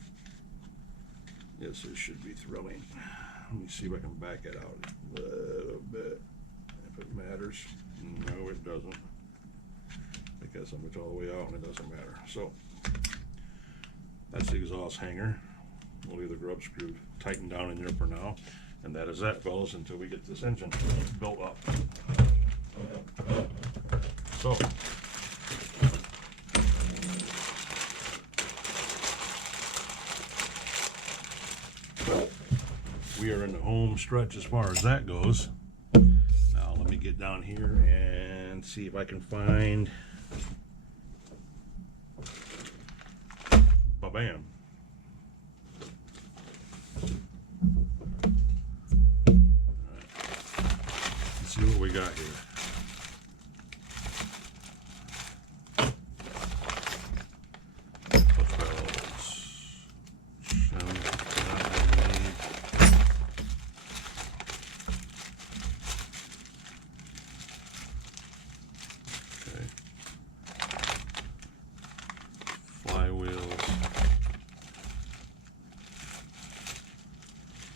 Yes, it should be thrilling. Let me see if I can back it out a little bit, if it matters. No, it doesn't. I guess I'm all the way out and it doesn't matter. So that's the exhaust hanger. We'll leave the grub screw tightened down in there for now. And that is that, fellas, until we get this engine built up. So we are in the home stretch as far as that goes. Now let me get down here and see if I can find, ba-bam. Let's see what we got here.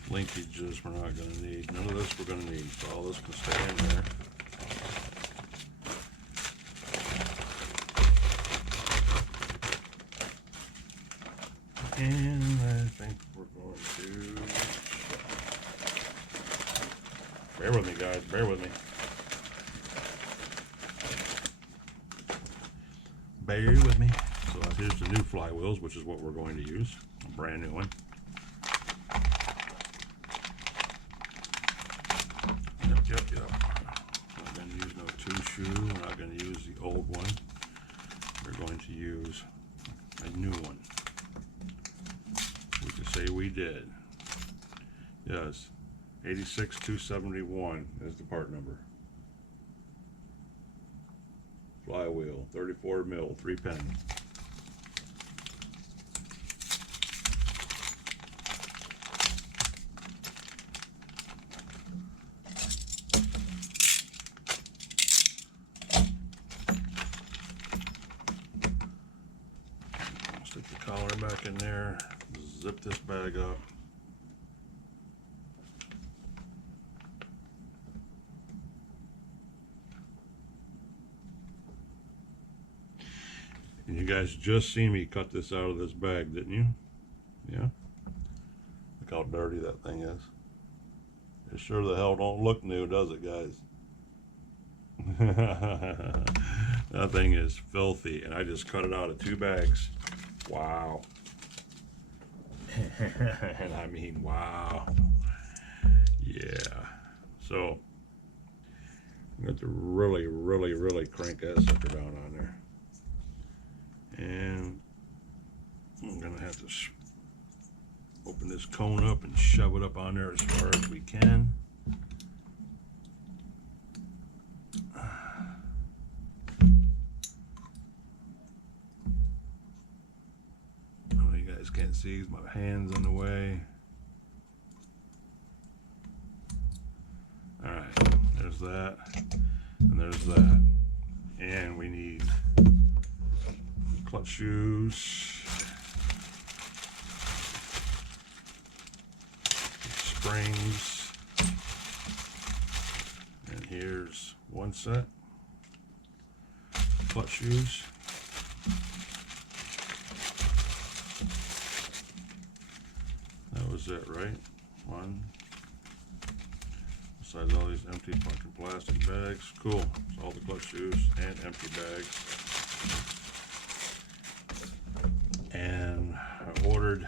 Linkages we're not going to need. None of this we're going to need. So all this can stay in there. And I think we're going to... Bear with me, guys. Bear with me. Bear with me. So here's the new flywheels, which is what we're going to use. A brand new one. Yep. Not going to use no 2-shoe. We're not going to use the old one. We're going to use a new one. We can say we did. Yes, 86271 is the part number. Flywheel, 34 mil, 3 penny. Stick the collar back in there, zip this bag up. And you guys just seen me cut this out of this bag, didn't you? Yeah. Look how dirty that thing is. It sure the hell don't look new, does it, guys? That thing is filthy, and I just cut it out of 2 bags. Wow. And I mean, wow. Yeah. So I'm going to really crank that sucker down on there. And I'm going to have to open this cone up and shove it up on there as far as we can. Oh, you guys can't see, my hand's in the way. Alright, there's that, and there's that. And we need clutch shoes, springs, and here's one set, clutch shoes. That was it, right? One. Besides all these empty fucking plastic bags. Cool. It's all the clutch shoes and empty bags. And I ordered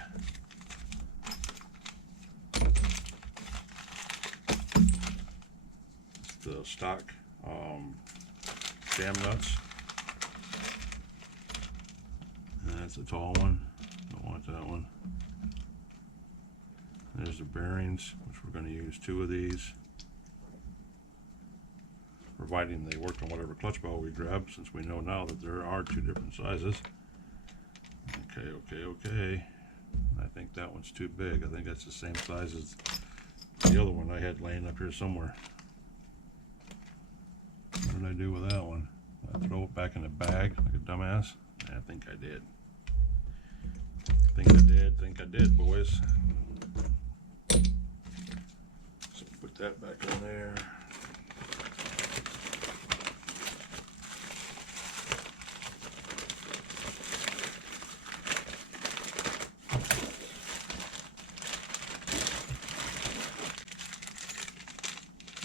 the stock jam nuts. And that's a tall one. Don't want that one. There's the bearings, which we're going to use 2 of these, providing they work on whatever clutch ball we grab, since we know now that there are 2 different sizes. Okay. I think that one's too big. I think that's the same size as the other one I had laying up here somewhere. What did I do with that one? I throw it back in the bag like a dumbass? I think I did. Think I did, boys. So put that back in there.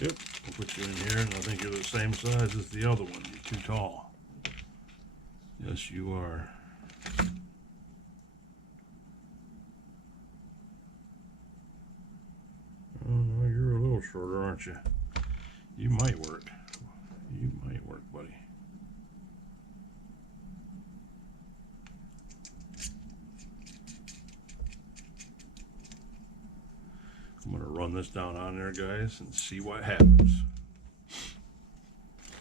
Yep, I'll put you in here, and I think you're the same size as the other one. You're too tall. Yes, you are. Oh, no, you're a little shorter, aren't you? You might work. You might work, buddy. I'm going to run this down on there, guys, and see what happens.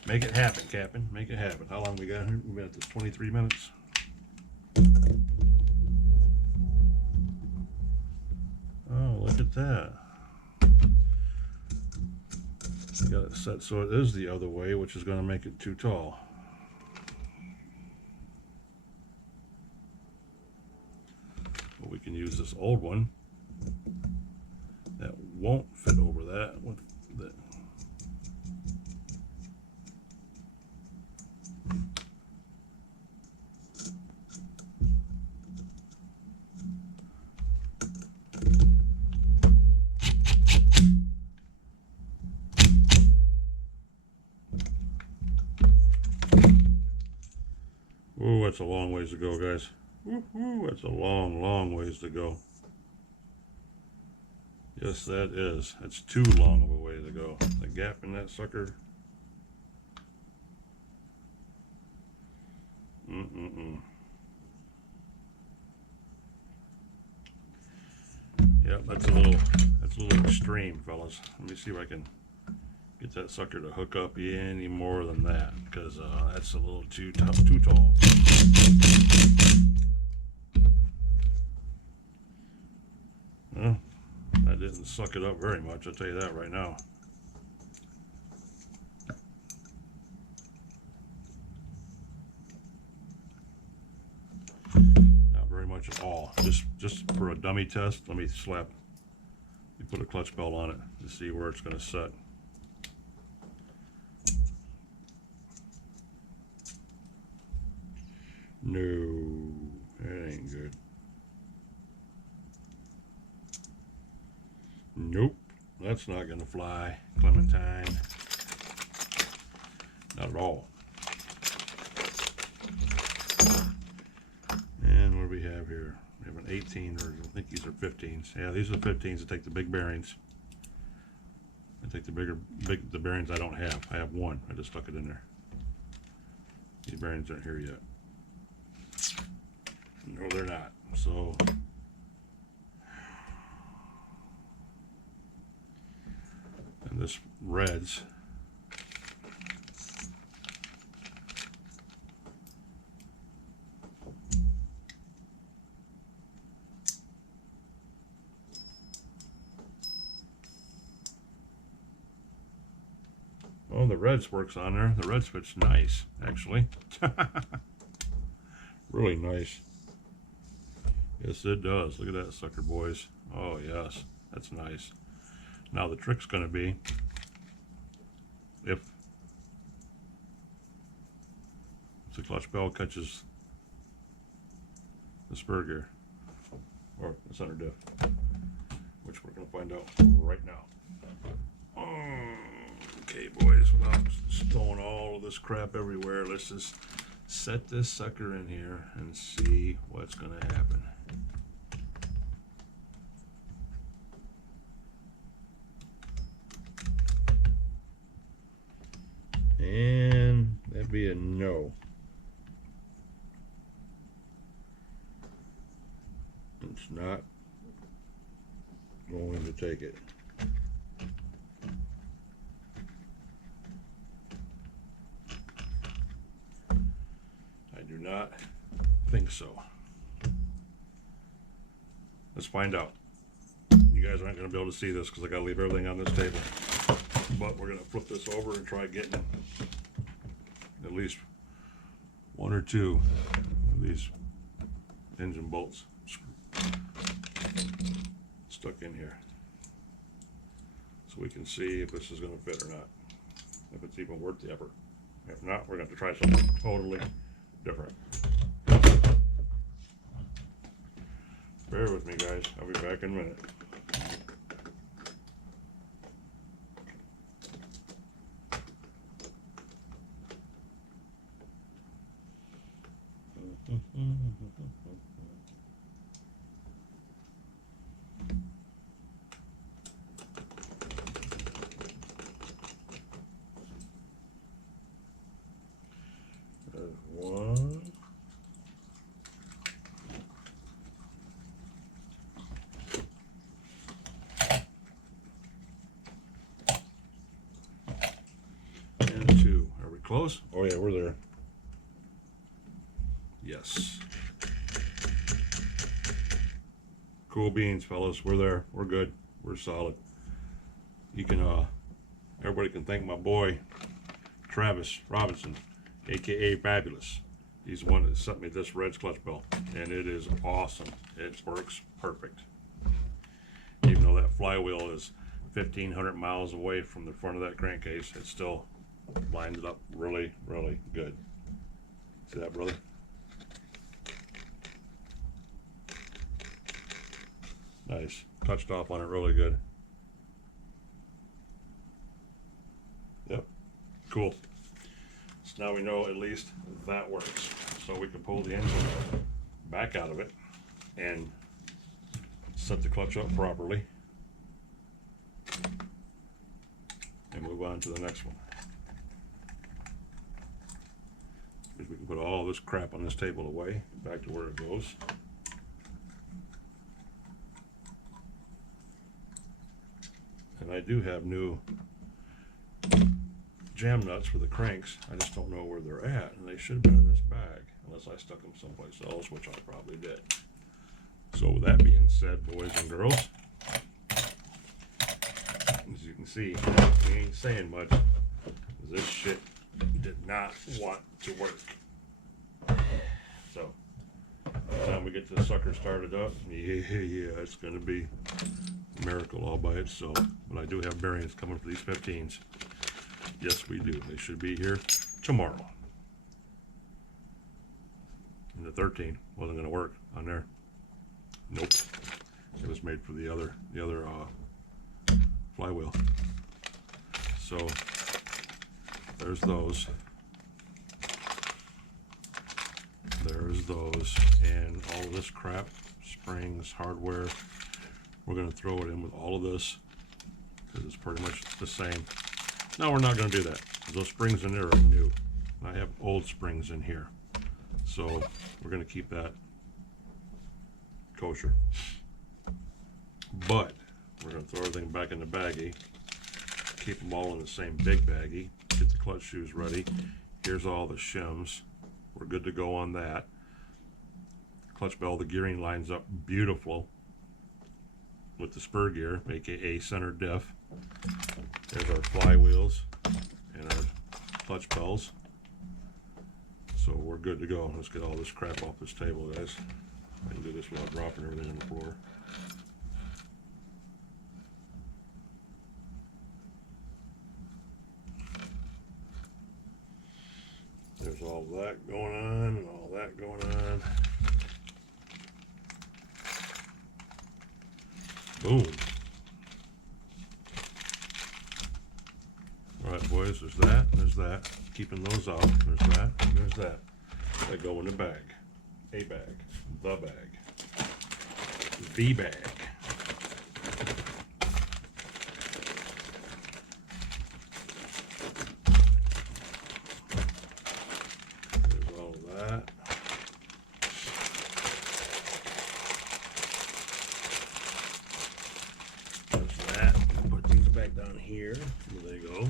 Make it happen, Captain. Make it happen. How long we got here? We got this 23 minutes. Oh, look at that. I got it set so it is the other way, which is going to make it too tall. But we can use this old one that won't fit over that with the Ooh, that's a long ways to go, guys. Woo-hoo, that's a long ways to go. Yes, that is. That's too long of a way to go. The gap in that sucker. Yep, that's a little extreme, fellas. Let me see if I can get that sucker to hook up any more than that, because that's a little too tall. Well, that didn't suck it up very much, I'll tell you that right now. Not very much at all. Just for a dummy test, let me put a clutch belt on it to see where it's going to set. No, that ain't good. Nope, that's not gonna fly, Clementine. Not at all. And what do we have here? We have an 18, or I think these are 15s. Yeah, these are the 15s that take the big bearings. I take the bearings I don't have. I have one. I just stuck it in there. These bearings aren't here yet. No, they're not. So and this reds. Oh, the reds works on there. The reds fits nice, actually. Really nice. Yes, it does. Look at that sucker, boys. Oh, yes. That's nice. Now, the trick's going to be if the clutch bell catches the spur gear or the center diff, which we're going to find out right now. Okay, boys, without throwing all of this crap everywhere, let's just set this sucker in here and see what's going to happen. And that'd be a no. It's not going to take it. I do not think so. Let's find out. You guys aren't going to be able to see this because I got to leave everything on this table. But we're going to flip this over and try getting at least one or two of these engine bolts stuck in here so we can see if this is going to fit or not, if it's even worth the effort. If not, we're going to try something totally different. Bear with me, guys. I'll be back in a minute. There's one. And two. Are we close? Oh yeah, we're there. Yes. Cool beans, fellas. We're there. We're good. We're solid. You can, everybody can thank my boy, Travis Robinson, aka Fabulous. He's the one that sent me this Reds clutch bell, and it is awesome. It works perfect. Even though that flywheel is 1,500 miles away from the front of that crankcase, it still lines it up really, really good. See that, brother? Nice. Touched off on it really good. Yep. Cool. So now we know at least that works. So we can pull the engine back out of it and set the clutch up properly and move on to the next one. We can put all this crap on this table away, back to where it goes. And I do have new jam nuts for the cranks. I just don't know where they're at, and they should have been in this bag, unless I stuck them someplace else, which I probably did. So with that being said, boys and girls, as you can see, we ain't saying much. This shit did not want to work. So by the time we get this sucker started up, yeah, it's gonna be a miracle all by itself. But I do have bearings coming for these 15s. Yes, we do. They should be here tomorrow. and the 13 wasn't going to work on there. Nope. It was made for the other flywheel. So there's those. There's those, and all of this crap, springs, hardware, we're going to throw it in with all of this because it's pretty much the same. No, we're not going to do that. Those springs in there are new. I have old springs in here, so we're going to keep that kosher. But we're going to throw everything back in the baggie, keep them all in the same big baggie, get the clutch shoes ready. Here's all the shims. We're good to go on that. Clutch bell, the gearing lines up beautiful with the spur gear, aka center diff. There's our flywheels and our clutch bells. So we're good to go. Let's get all this crap off this table, guys. I can do this without dropping everything on the floor. There's all that going on and all that going on. Boom. All right, boys, there's that, there's that. Keeping those out. There's that, and there's that. They go in the bag. A bag. The bag. The bag. There's all of that. There's that. Put these back down here. There they go.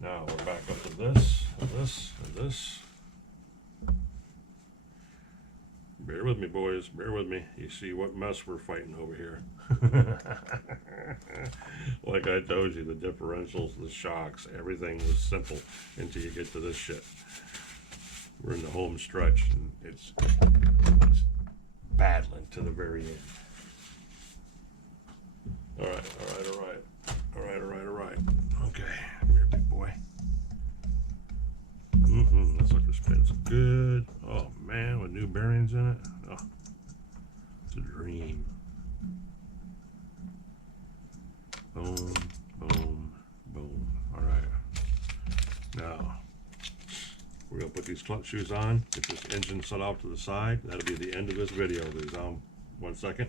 Now we're back up to this, and this, and this. Bear with me, boys. Bear with me. You see what mess we're fighting over here. Like I told you, the differentials, the shocks, everything was simple until you get to this shit. We're in the home stretch, and it's battling to the very end. All right, all right, all right. All right, all right, all right. Okay, come here, big boy. That sucker spins good. Oh man, with new bearings in it. Oh, it's a dream. Boom, boom, boom. All right. Now, we're gonna put these clutch shoes on, get this engine set off to the side. That'll be the end of this video. Please, 1 second.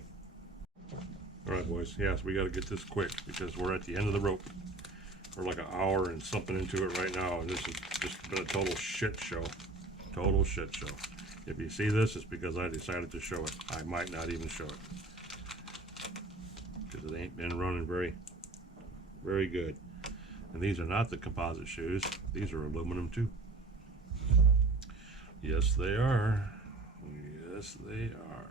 All right, boys. Yes, we got to get this quick because we're at the end of the rope. We're like an hour and something into it right now, and this has just been a total shit show. Total shit show. If you see this, it's because I decided to show it. I might not even show it because it ain't been running very good. And these are not the composite shoes. These are aluminum too. Yes, they are. Yes, they are.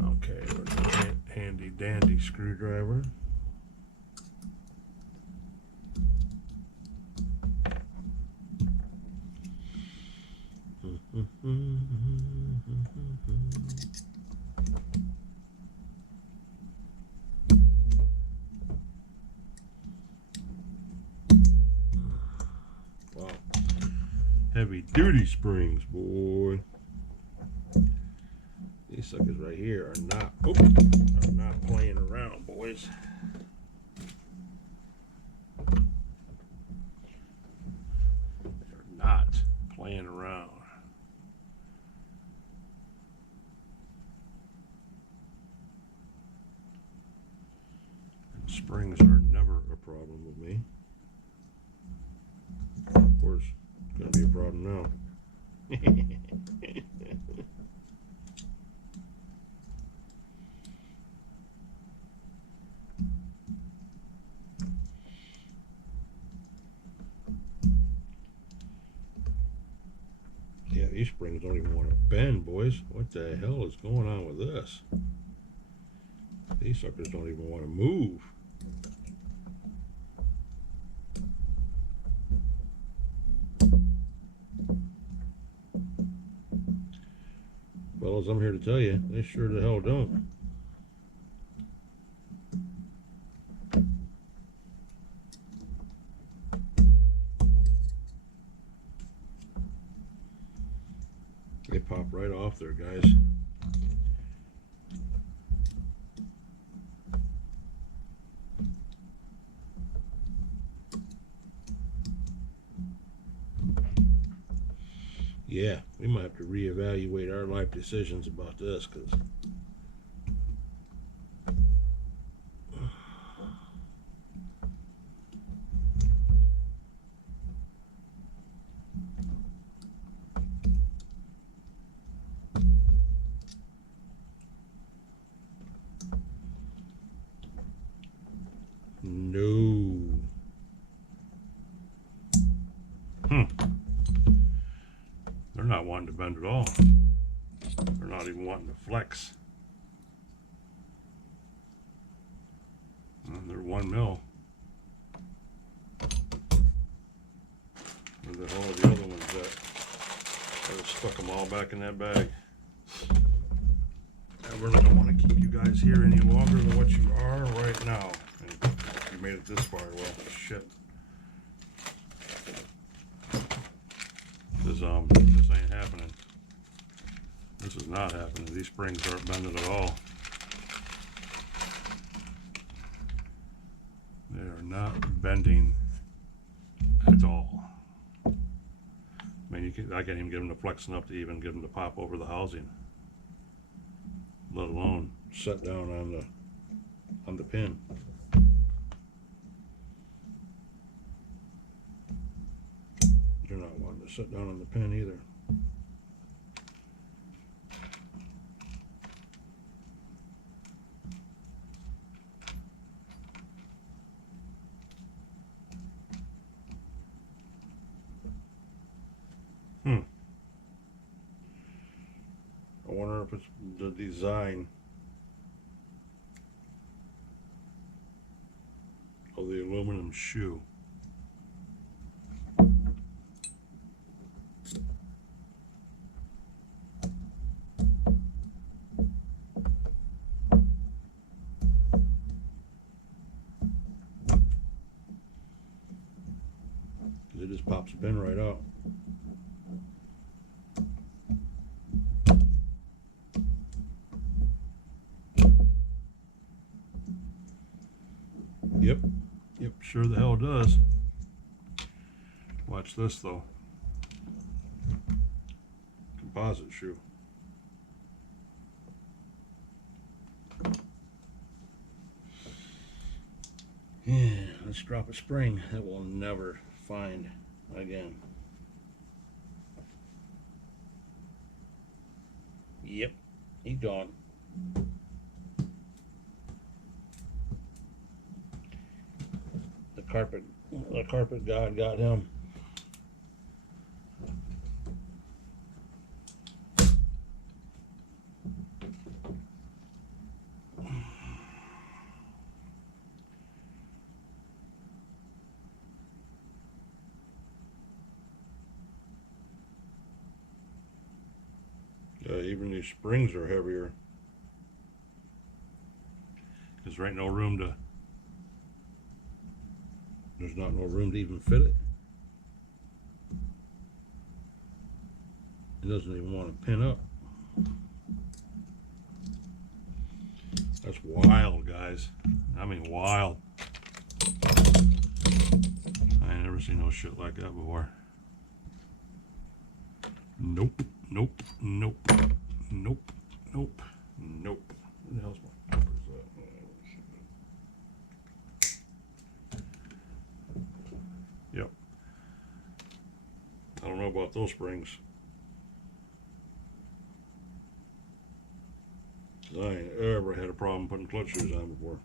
Okay, where's the handy dandy screwdriver? Wow. Heavy duty springs, boy. These suckers right here are not playing around, boys. They're not playing around. And springs are never a problem with me. Of course, it's gonna be a problem now. Yeah, these springs don't even want to bend, boys. What the hell is going on with this? These suckers don't even want to move. Well, as I'm here to tell you, they sure the hell don't. drop right off there, guys. Yeah, we might have to reevaluate our life decisions about this, because no. They're not wanting to bend at all. They're not even wanting to flex. They're 1 mil. Where the hell are the other ones at? I just stuck them all back in that bag. I really don't want to keep you guys here any longer than what you are right now. And if you made it this far, well, shit. This ain't happening. This is not happening. These springs aren't bending at all. They are not bending at all. I mean, I can't even get them to flex enough to even get them to pop over the housing, let alone set down on the pin. You're not wanting to sit down on the pin either. I wonder if it's the design of the aluminum shoe. It just pops the pin right out. Yep, sure the hell does. Watch this though. Composite shoe. Yeah, let's drop a spring that we'll never find again. Yep, he's gone. The carpet god got him. Even these springs are heavier. Because there ain't no room to. There's not no room to even fit it. It doesn't even want to pin up. That's wild, guys. I mean, wild. I ain't never seen no shit like that before. Nope, nope, nope, nope, nope, nope. What the hell's my numbers at? Yep. I don't know about those springs. I ain't ever had a problem putting clutch shoes on before.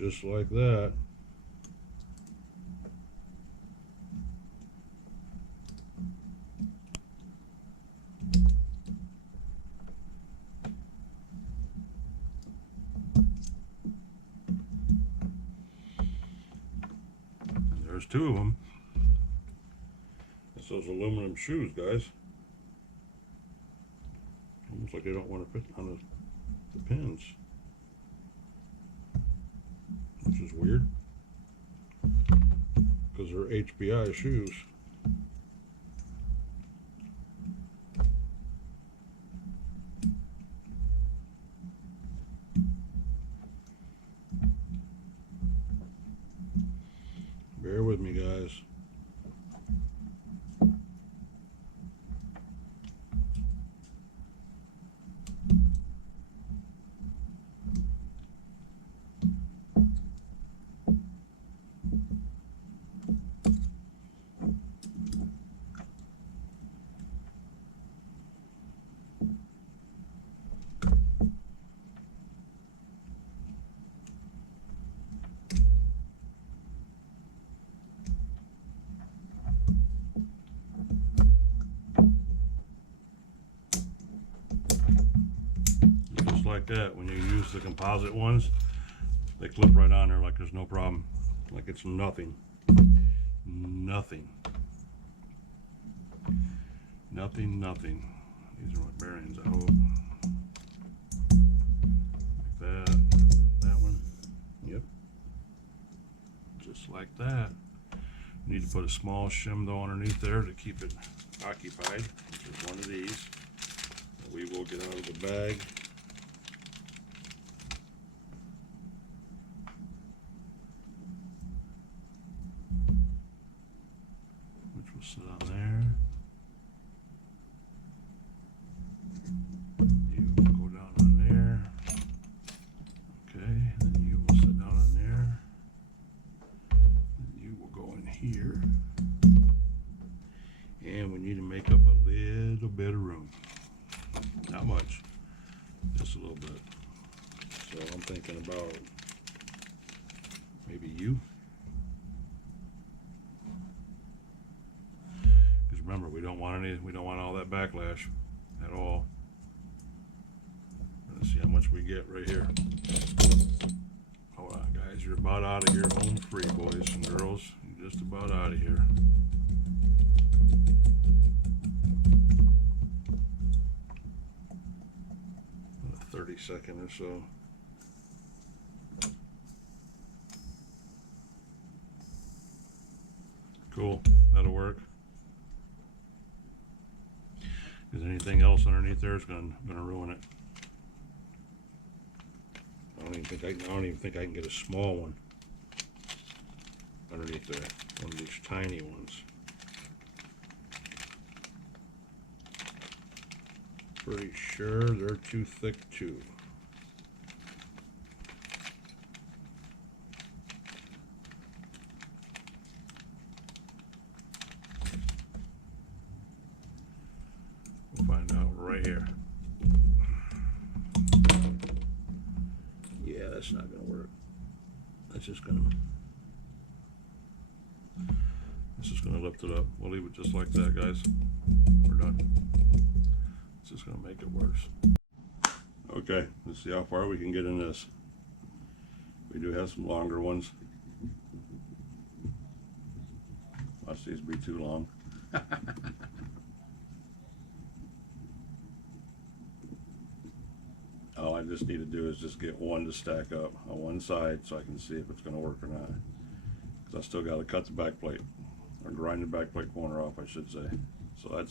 Just like that. There's two of them. That's those aluminum shoes, guys. Almost like they don't want to fit on the pins, which is weird because they're HBI shoes. Bear with me, guys. Like that, when you use the composite ones, they clip right on there like there's no problem, like it's nothing. Nothing. These are my bearings, I hope. Like that. That one. Yep. Just like that. Need to put a small shim though underneath there to keep it occupied, which is one of these. We will get out of the bag. Sit on there. You will go down on there. Okay, and then you will sit down on there. And you will go in here. And we need to make up a little bit of room. Not much, just a little bit. So I'm thinking about maybe you. Remember, we don't want all that backlash at all. Let's see how much we get right here. Hold on, guys. You're about out of here, home free, boys and girls. You're just about out of here. About a 30-second or so. Cool. That'll work. Because anything else underneath there is gonna ruin it. I don't even think I can get a small one underneath there. One of these tiny ones. Pretty sure they're too thick too. Find out right here. Yeah, that's not gonna work. This is gonna lift it up. We'll leave it just like that, guys. We're done. It's just gonna make it worse. Okay, let's see how far we can get in this. We do have some longer ones. Watch these be too long. All I just need to do is just get one to stack up on one side so I can see if it's going to work or not. Because I still got to cut the back plate, or grind the back plate corner off, I should say. So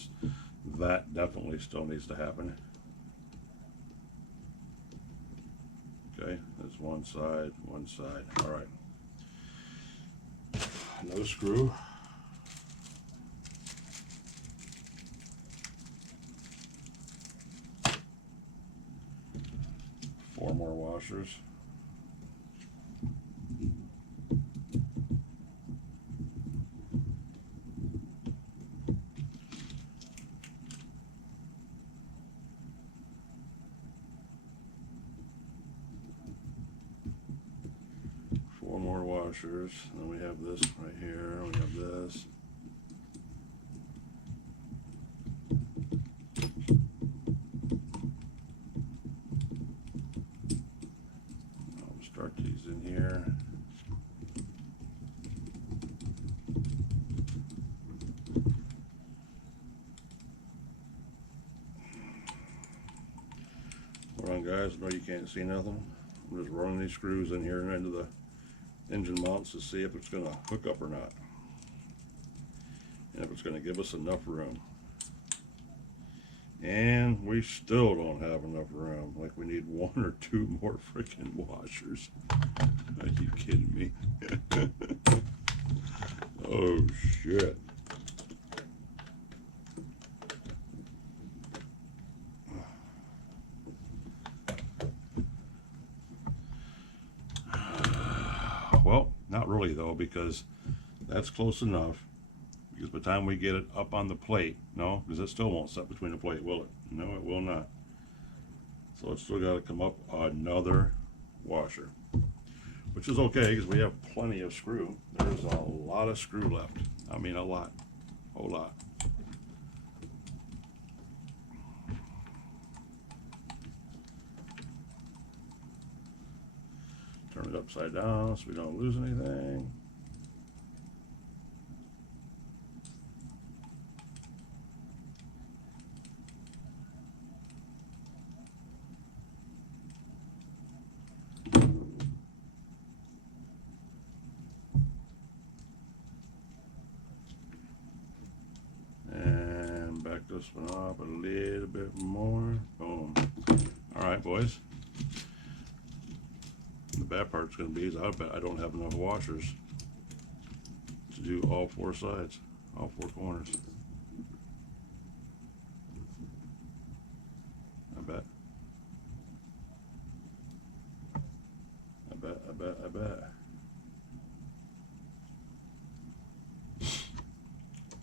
that definitely still needs to happen. Okay, that's one side, one side. All right. Another screw. Four more washers. washers. And then we have this right here. We have this. I'll start these in here. Hold on, guys. No, you can't see nothing. I'm just running these screws in here and into the engine mounts to see if it's going to hook up or not, and if it's going to give us enough room. And we still don't have enough room. Like, we need 1 or 2 more freaking washers. Are you kidding me? Oh shit. Well, not really though, because that's close enough. Because by the time we get it up on the plate, no, because it still won't set between the plate, will it? No, it will not. So it's still got to come up another washer, which is okay because we have plenty of screw. There's a lot of screw left. I mean, a lot, a whole lot. Turn it upside down so we don't lose anything. And back this one up a little bit more. Boom. All right, boys. The bad part's going to be is I bet I don't have enough washers to do all 4 sides, all 4 corners. I bet. I bet.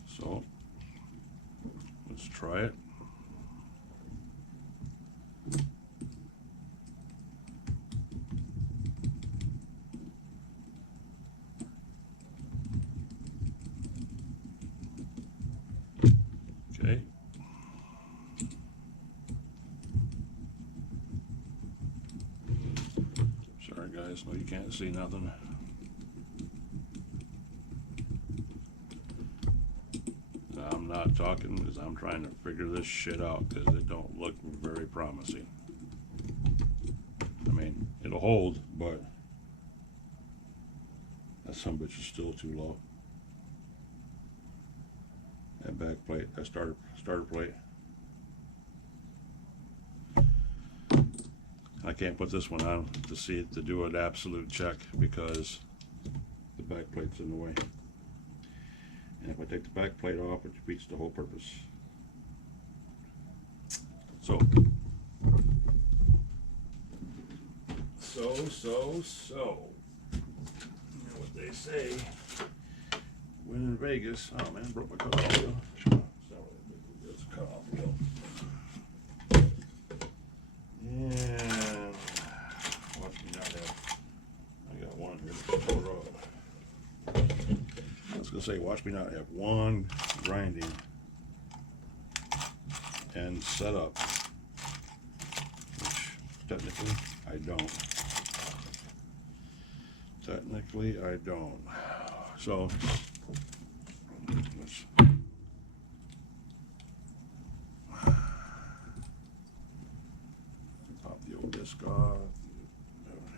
So, let's try it. Okay. Sorry guys, no, you can't see nothing. I'm not talking because I'm trying to figure this shit out because it don't look very promising. I mean, it'll hold, but that son bitch is still too low. That back plate, that starter plate. I can't put this one on to see it to do an absolute check because the back plate's in the way. And if I take the back plate off, it defeats the whole purpose. So. You know what they say. When in Vegas. Oh man, broke my cutoff wheel. It's a cutoff wheel. And watch me not have. I got one here. I was gonna say, watch me not have one grinding and setup, which technically I don't. Technically I don't. So let's pop the old disc off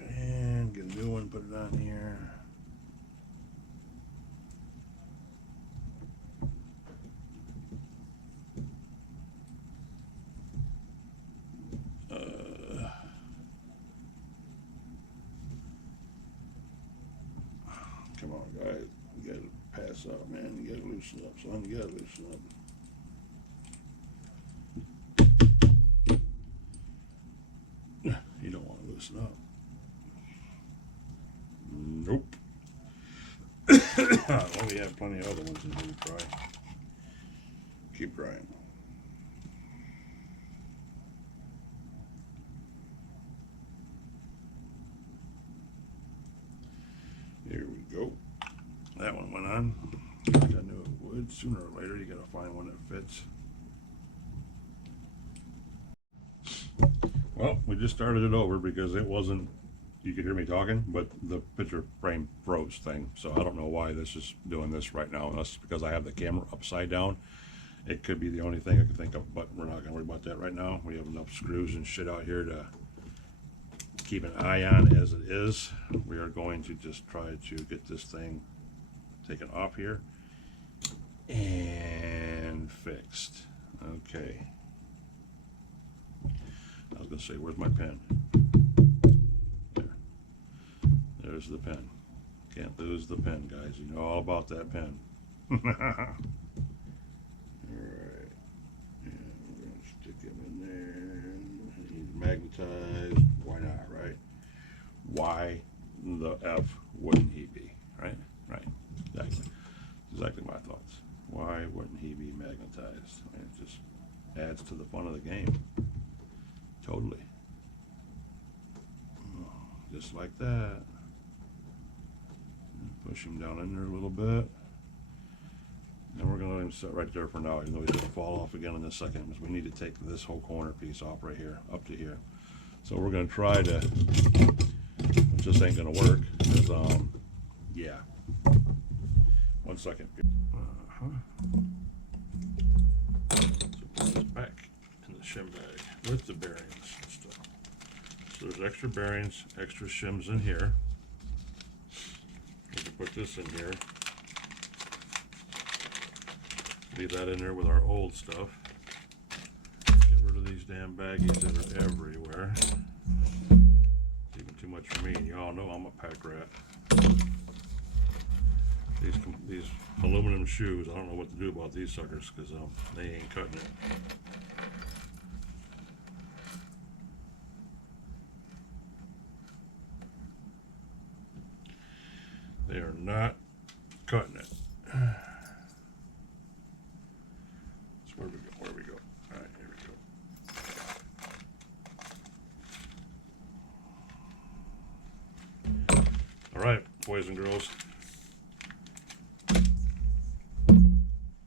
and get a new one, put it on here. Come on, guys. You gotta pass out, man. You gotta loosen up, son. You gotta loosen up. You don't want to loosen up. Nope. Well, we have plenty of other ones to do. Try. Keep trying. Here we That one went on. Like I knew it would. Sooner or later, you gotta find one that fits. Well, we just started it over because it wasn't, you could hear me talking, but the picture frame froze thing. So I don't know why this is doing this right now, unless it's because I have the camera upside down. It could be the only thing I can think of, but we're not gonna worry about that right now. We have enough screws and shit out here to keep an eye on as it is. We are going to just try to get this thing taken off here and fixed. Okay. I was gonna say, where's my pen? There. There's the pen. Can't lose the pen, guys. You know all about that pen. Alright. And we're gonna stick him in there. He's magnetized. Why not, right? Why the F wouldn't he be? Right? Right. Exactly my thoughts. Why wouldn't he be magnetized? I mean, it just adds to the fun of the game. Totally. Just like that. Push him down in there a little bit. And we're going to let him sit right there for now, even though he's going to fall off again in a second, because we need to take this whole corner piece off right here, up to here. So we're going to try to, which this ain't going to work, because, yeah. 1 second. So put this back in the shim bag with the bearings and stuff. So there's extra bearings, extra shims in here. We can put this in here. Leave that in there with our old stuff. Get rid of these damn baggies that are everywhere. It's even too much for me, and y'all know I'm a pack rat. These aluminum shoes, I don't know what to do about these suckers, because they ain't cutting it. They are not cutting it. So where we go? Where we go? All right, here we go. All right, boys and girls.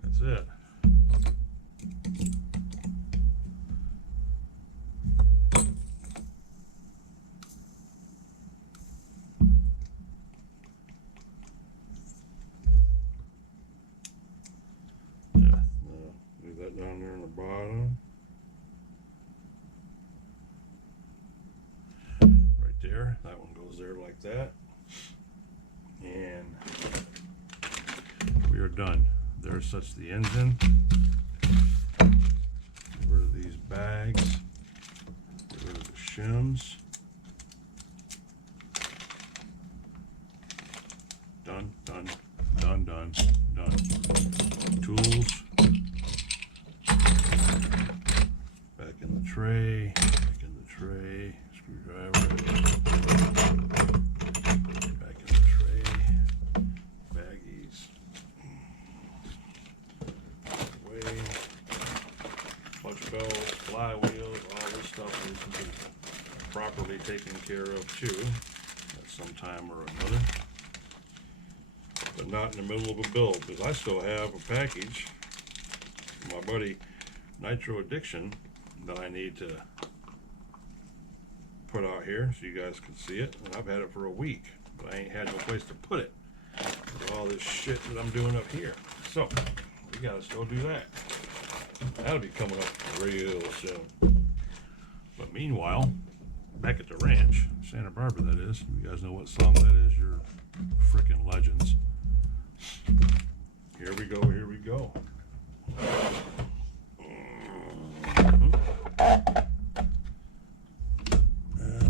That's it. Leave that down there in the bottom. Right there. That one goes there like that. And we are done. There's such the engine. Get rid of these bags. Get rid of the shims. Done, done, done, done, done. Tools. Back in the tray. Back in the tray. Screwdriver. Back in the tray. Baggies. Away. Clutch bells, flywheels, all this stuff needs to be properly taken care of too at some time or another. But not in the middle of a build, because I still have a package from my buddy Nitro Addiction that I need to put out here so you guys can see it. And I've had it for a week, but I ain't had no place to put it with all this shit that I'm doing up here. So we gotta still do that. That'll be coming up real soon. But meanwhile, back at the ranch, Santa Barbara that is, you guys know what song that is, you're freaking legends. Here we go, here we go.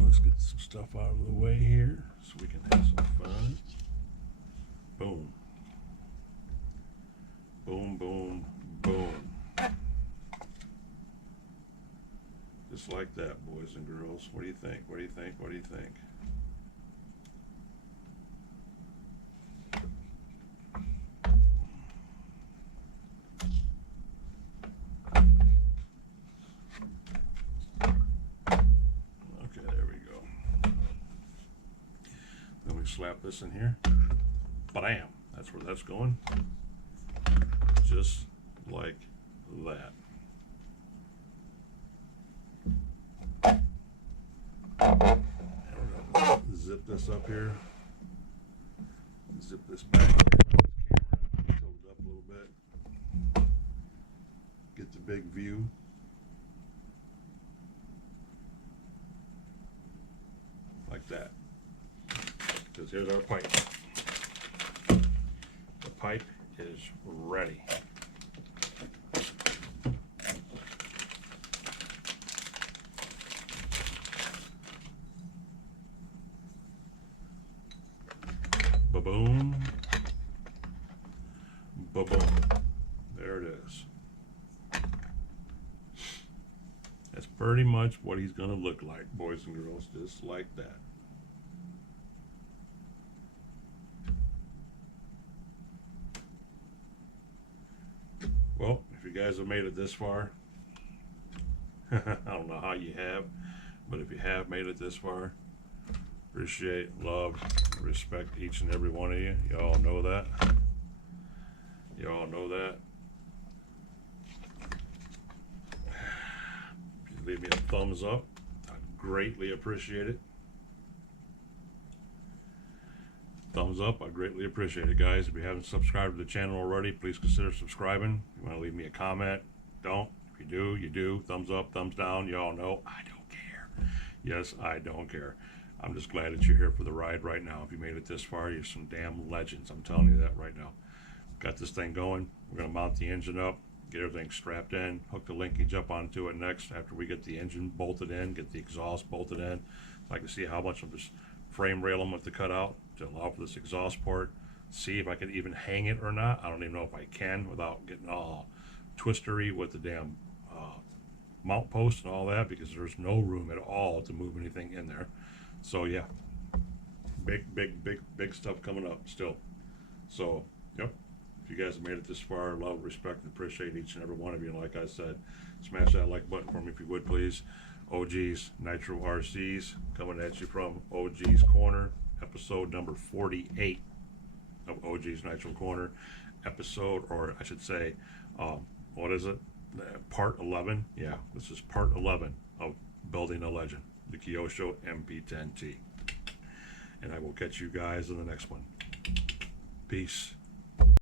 Let's get some stuff out of the way here so we can have some fun. Boom. Boom, boom, boom. Just like that, boys and girls. What do you think? What do you think? What do you think? Okay, there we go. Then we slap this in here. Bam! That's where that's going. Just like that. And we're gonna zip this up here. Zip this back here. Camera tilt it up a little bit. Get the big view. Like that. Because here's our pipe. The pipe is ready. Ba-boom. Ba-boom. There it is. That's pretty much what he's going to look like, boys and girls, just like that. Well, if you guys have made it this far, I don't know how you have, but if you have made it this far, appreciate, love, respect each and every one of you. Y'all know that. Y'all know that. If you leave me a thumbs up, I greatly appreciate it. Thumbs up, I greatly appreciate it, guys. If you haven't subscribed to the channel already, please consider subscribing. If you want to leave me a comment, don't. If you do, you do. Thumbs up, thumbs down. Y'all know I don't care. Yes, I don't care. I'm just glad that you're here for the ride right now. If you made it this far, you're some damn legends. I'm telling you that right now. Got this thing going. We're going to mount the engine up, get everything strapped in, hook the linkage up onto it next after we get the engine bolted in, get the exhaust bolted in. So I can see how much of this frame rail I'm going to cut out to allow for this exhaust port. See if I can even hang it or not. I don't even know if I can without getting all twistery with the damn mount post and all that, because there's no room at all to move anything in there. So yeah, big stuff coming up still. So yep, if you guys have made it this far, love, respect, and appreciate each and every one of you. And like I said, smash that like button for me if you would, please. OG's Nitro RCs coming at you from OG's Corner, episode number 48 of OG's Nitro Corner, episode, or I should say, what is it? Part 11. Yeah, this is part 11 of Building a Legend, the Kyosho MP10T. And I will catch you guys in the next one. Peace.